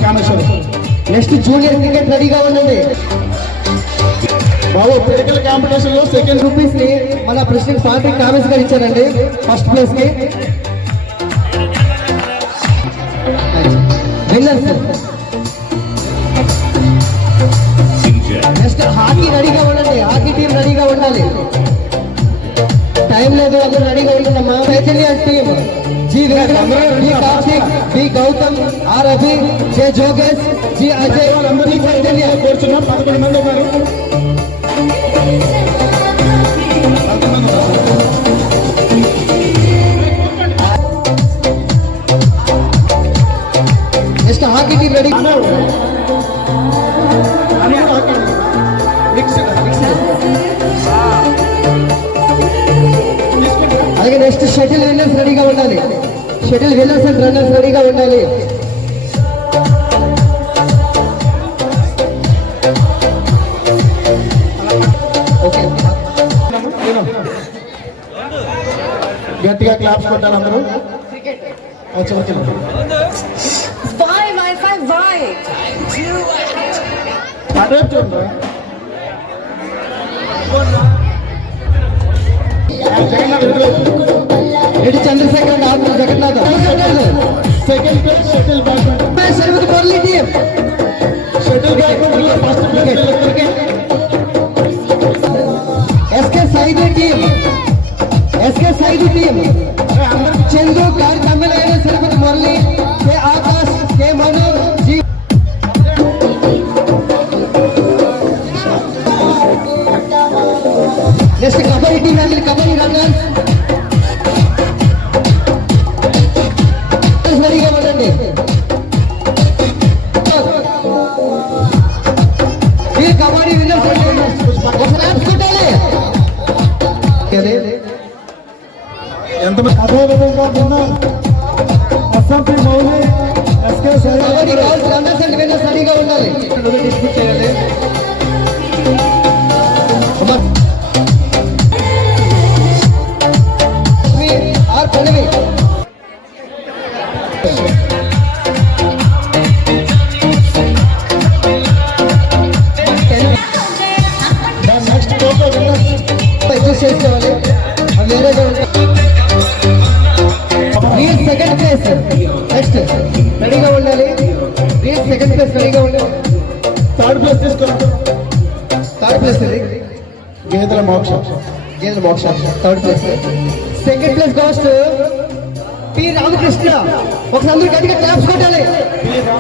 Kameswaram. Next junior cricket రెడీగా ఉండండి. బాబు పిడికల్ కాంపిటీషన్ లో సెకండ్ రూపీస్ ని మన ప్రెసిడెంట్ పార్టీ కామేష్ గారు ఇచ్చారండి ఫస్ట్ ప్లేస్ కి. విన్నర్స్. నెక్స్ట్ హాకీ రెడీగా ఉండండి. హాకీ టీం రెడీగా ఉండాలి. టైం లేదు, అందరూ రెడీగా ఉంటుందమ్మా. Chaitanya team G Vikram, B Karthik, B Gautam, R Abhi, J జోగేష్, జి అజయ్, బి చైతన్య. కూర్చున్నాం 11 మంది ఉన్నారు. Next hockey team ready. అలాగే నెక్స్ట్ షటిల్ విన్నర్స్ రెడీగా ఉండాలి. షటిల్ విన్నర్స్ అండ్ రన్నర్స్ రెడీగా ఉండాలి. ఓకే గట్టిగా క్లాప్స్ కొట్టాలి అందరూ. అదే చూడండి. Reddy Chandrasekhar Atma Jagannath. Second place shuttle badminton. Murali team. Shuttle badminton లో first place SK Saidu team. SK Saidu team. Chandu గారి Tammilaina Tirupati Murali, K Akash, K Manu, G. Next kabaddi team అండి. కబడ్డీ రన్నర్స్ రెడీగా ఉండండి. ఈ కబడ్డీ విన్నర్స్ ఎంతమంది? అదేవిధంగా winner SMP Mouli, SK kabaddi కావాల్సిన రన్నర్స్ అండ్ విన్నర్స్ రెడీగా ఉండాలి. డిస్ట్రిబ్యూట్ చేయాలి. R Pallavi. Next kho kho winner adjust చేసుకోవాలి. అవి వేరేగా ఉంటాయి. వీర్ సెకండ్ ప్లేస్. నెక్స్ట్ రెడీగా ఉండాలి. వీర్ సెకండ్ ప్లేస్ రెడీగా ఉండాలి. థర్డ్ ప్లేస్ తీసుకోండి. థర్డ్ ప్లేస్ ఇది గేదెల మోక్ష. గేదెల మోక్ష third place. Second place goes to P Ramakrishna. ఒకసారి అందరూ గట్టిగా క్లాప్స్ కొట్టాలి.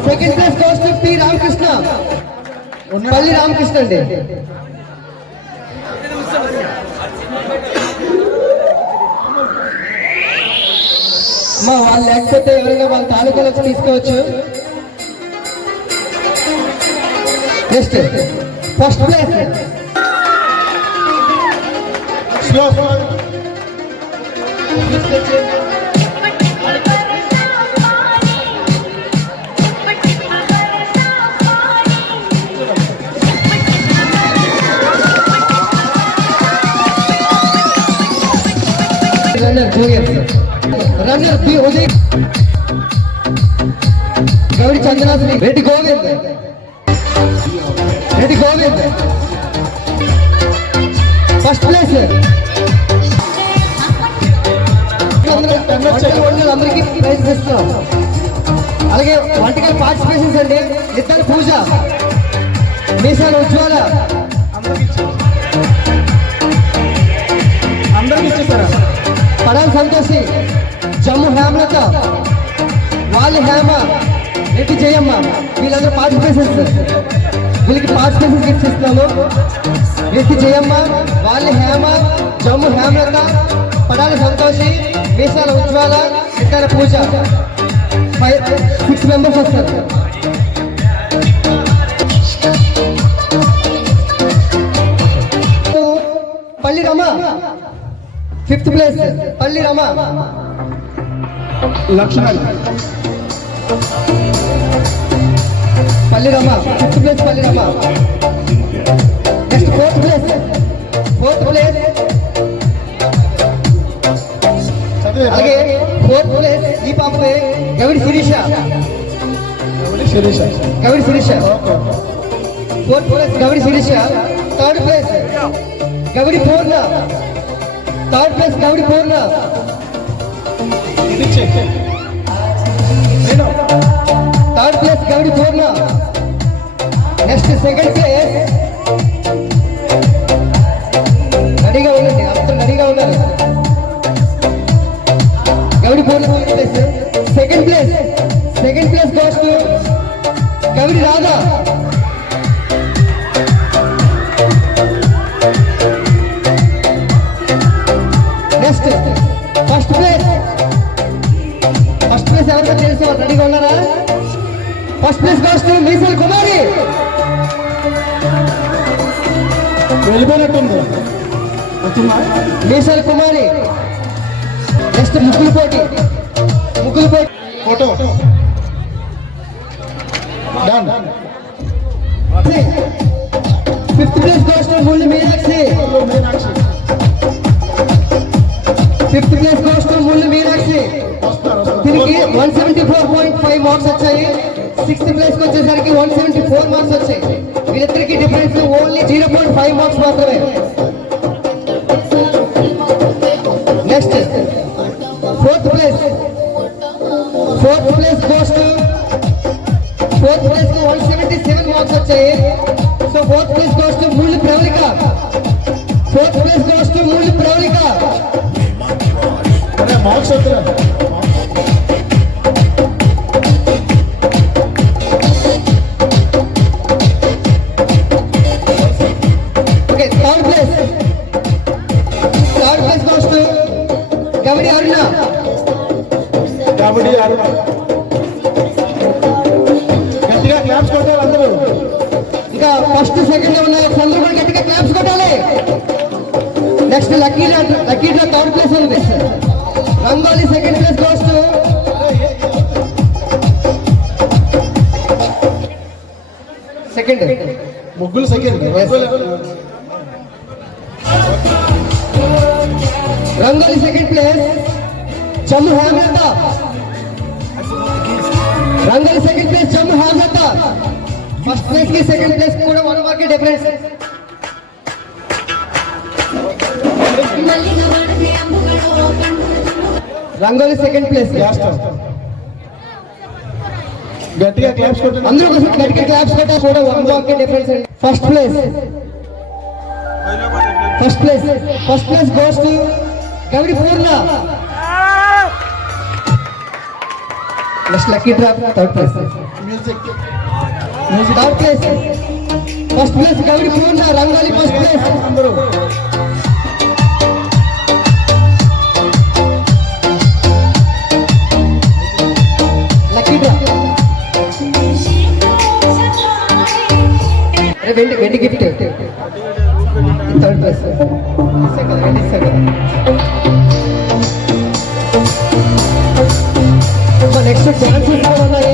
Second place goes to P Ramakrishna. పల్లి రామకృష్ణ అండి. మా వాళ్ళు లేకపోతే ఎవరైనా వాళ్ళ తాలూకాలకు తీసుకోవచ్చు. Next first place slow runner 2 years. Runner B Uday, Gauri Chandranath, Reddy Govind. Reddy Govind first place. వంటలు అందరికీ ప్రైజెస్ ఇస్తున్నాం. అలాగే వంటకాల పార్టిసిపేషన్స్ అండి. ఇద్దరు పూజ, మీసాల ఉజ్వల అందరికి ఇచ్చేసారా? పడాల సంతోషి, జమ్ము హేమలత, వాళ్ళ హేమ, రెడ్డి జయమ్మ, వీళ్ళందరూ పార్టిసిపేషన్స్. వీళ్ళకి పార్టిసిపేషన్స్ గిఫ్ట్స్ ఇస్తున్నాము. రెడ్డి జయమ్మ, వాళ్ళ హేమ, జమ్ము హేమలత, పడాల సంతోషి, మీసాల ఉజ్వల, ఇద్దర పూజ, 6 మెంబర్స్ వస్తారు. పల్లి రమ 5th ప్లేస్, పల్లి రమ. లక్ష్మణ్ పల్లి రమ 5th ప్లేస్, పల్లి Rama. Next 4th place, 4th place. అలాగే 4th ప్లేస్ ఈ పాపే Gavidi Sirisha. Gavidi Sirisha 4th place Gavidi Sirisha. 3rd place Gavidi Purna. 3rd place Gavidi Purna. 3rd place Gavidi Purna. Next 2nd place రెడీగా ఉండండి, అందరూ రెడీగా ఉన్నారు. Gavidi Purna 2nd place. 2nd place goes to Gavidi Radha. Next first place. First place ఎవరికో తెలుసు, రెడీగా ఉన్నారా? First place goes to Meesal Kumari. వెళ్ళిపోయినట్టుంది మీసల్ కుమారి. నెక్స్ట్ ముగ్గులు పోటీ. ముగ్గులు పోటీ photo done. 5th place goes to Mulli Meenakshi. 5th place goes to Mulli Meenakshi. దీనికి 174.5 మార్క్స్ వచ్చాయి. 6th ప్లేస్ కి వచ్చేసరికి 174 మార్క్స్ వచ్చాయి. వీళ్ళిద్దరికి డిఫరెన్స్ ఓన్లీ 0.5 మార్క్స్ మాత్రమే. Next 4th place. 4th place goes to 4th place కి 177 మార్క్స్ వచ్చాయి. So 4th place goes to Mulli Pravallika. 4th place goes to Mulli Pravallika. Marks వస్తున్నా. Okay 3rd place. 3rd place goes to Gavidi Aruna. Gavidi Aruna. గట్టిగా క్లాప్స్ కొట్టాలి అందరూ. ఇంకా ఫస్ట్ సెకండ్ ఉన్న అందరూ కూడా గట్టిగా క్లాప్స్ కొట్టాలి. Next lucky draw 3rd place ఉంది. Rangoli 2nd place goes to second. ముగ్గులు second. Rangoli 2nd place Jammu Hemalatha. Rangoli 2nd place Jammu Hemalatha. First place కి 2nd ప్లేస్ కూడా 1 mark difference. Rangoli 2nd place. గట్టిగా క్లాప్స్ కొట్టండి అందరూ. గట్టిగా క్లాప్స్ కొట్టా కూడా 1 మార్క్ డిఫరెన్స్ అండి. First place. First place goes to Gavidi Purna. Next lucky draw 3rd place. 3rd place. First place Gavidi Purna. Rangoli first place. అందరూ లక్కీ డ్రా. వెండి gift 3rd place. Next dances కూడా ఉన్నాయి.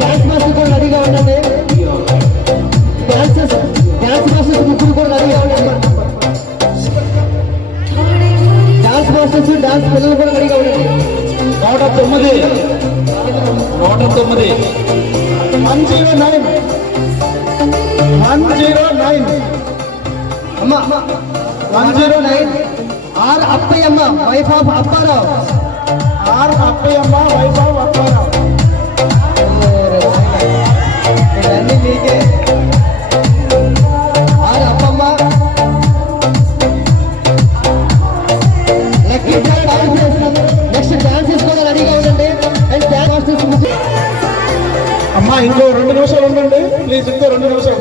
డాన్స్ మాస్టర్ కూడా రెడీగా ఉండండి. డాన్స్ మాస్టర్స్ ముగ్గురు కూడా రెడీగా ఉండండి. డాన్స్ మాస్టర్స్ డాన్స్ పిల్లలు కూడా రెడీగా ఉండండి. 109 109 అమ్మ 109 R Appayyamma wife of Apparao. R Appayyamma wife of Apparao. ఇవన్నీ మీకే. R Appamma lucky draw dance చేస్తున్నాను. నెక్స్ట్ డాన్స్ చేసుకోవాలి రెడీగా ఉండండి. అండ్ డాన్స్ మాస్టర్స్ అమ్మా ఇంకో 2 నిమిషాలు ఉండండి ప్లీజ్. ఇంకో 2 నిమిషాలు,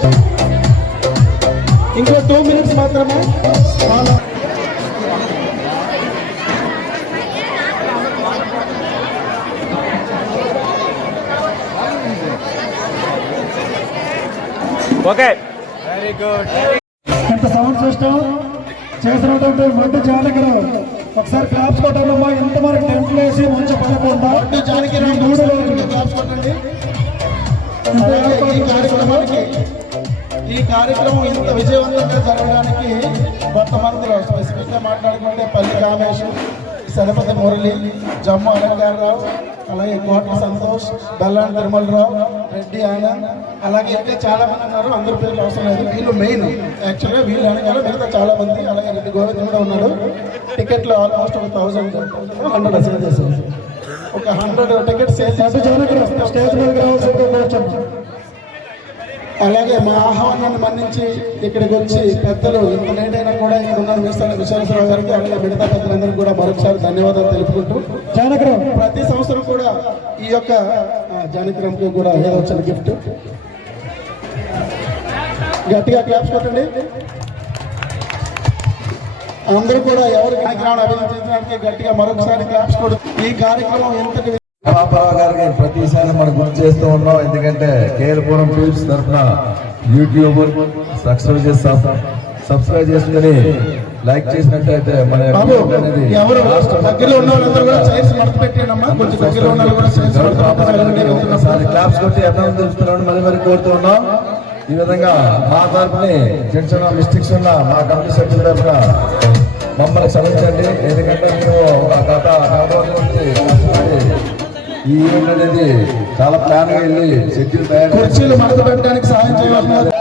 ఇంకో 2 minutes మాత్రమే. ఓకే ఎంత సౌండ్ సిస్టమ్ చేసినటువంటి ఒడ్డు జానకిరావు ఒకసారి క్లాప్స్ కొట్టాలమ్మా. ఎంత మనకి టెంట్లు వేసి మంచి పడకుండా ఈ కార్యక్రమం ఇంత విజయవంతంగా జరగడానికి కొంతమందిలో స్పెసిఫిక్ గా మాట్లాడుకుంటే పల్లి కామేశ్వర్, శరపతి మురళి, జమ్ము అలంకారరావు, అలాగే కోట్ల సంతోష్, బెల్లాన్ తిరుమలరావు, రెడ్డి ఆనంద్, అలాగే ఇంకా చాలా మంది ఉన్నారు. అందరి పేర్లు అవసరం లేదు. వీళ్ళు మెయిన్ యాక్చువల్గా వీళ్ళు వెనకాల మిగతా చాలా మంది. అలాగే రెడ్డి గోవింద్ కూడా ఉన్నాడు. టికెట్లు ఆల్మోస్ట్ ఒక 1,100 సేల్ చేశారు. ఒక 100 టికెట్స్ సేల్ చేసి స్టేజ్ మీద రావాల్సింది. అలాగే మా ఆహ్వానాన్ని మన్నించి ఇక్కడికి వచ్చి పెద్దలు ఇంత లేట్ అయినా కూడా ఇక్కడ ఉన్న విశ్వేశ్వరరావు గారికి అలాగే మిగతా పెద్దలందరికీ కూడా మరొకసారి ధన్యవాదాలు తెలుపుకుంటూ జానకిరామ్ ప్రతి సంవత్సరం కూడా ఈ యొక్క జానకిరామ్కి కూడా ఏదో వచ్చిన గిఫ్ట్ గట్టిగా క్లాప్స్ కొట్టండి. అందరూ కూడా ఎవరు కార్యక్రమాన్ని అభినందించడానికి గట్టిగా మరొకసారి క్లాప్స్ కొడుతూ ఈ కార్యక్రమం ఎంతటి రామారావు గారికి ప్రతిసారి మనం గుర్తు చేస్తూ ఉన్నాం. ఎందుకంటే కేరపురం ఫిల్మ్స్ తరఫున యూట్యూబ్ సబ్స్క్రైబ్ చేసుకుని లైక్ చేసినట్టయితే మన అనేది ఎవరు దగ్గరలో ఉన్న వాళ్ళందరూ కూడా చైర్స్ మడత పెట్టేనమ్మా. కొంచెం దగ్గరలో ఉన్న వాళ్ళు కూడా చైర్స్ ఒకసారి క్లాప్స్ కొట్టి అభినందన తెలుపుతున్నామని మరి కోరుతూ ఉన్నాం. ఈ విధంగా మా తరఫుని చిన్న మిస్టేక్స్ ఉన్న మా కమిటీ సభ్యుల తరఫున మమ్మల్ని క్షమించండి. ఎందుకంటే మేము గత 4 రోజుల నుంచి కష్టపడి ఈ ఈవెంట్ అనేది చాలా ప్లాన్ గా వెళ్ళి షెడ్యూల్ తయారు కుర్చీలు మడత పెట్టడానికి సహాయం చేయాలి.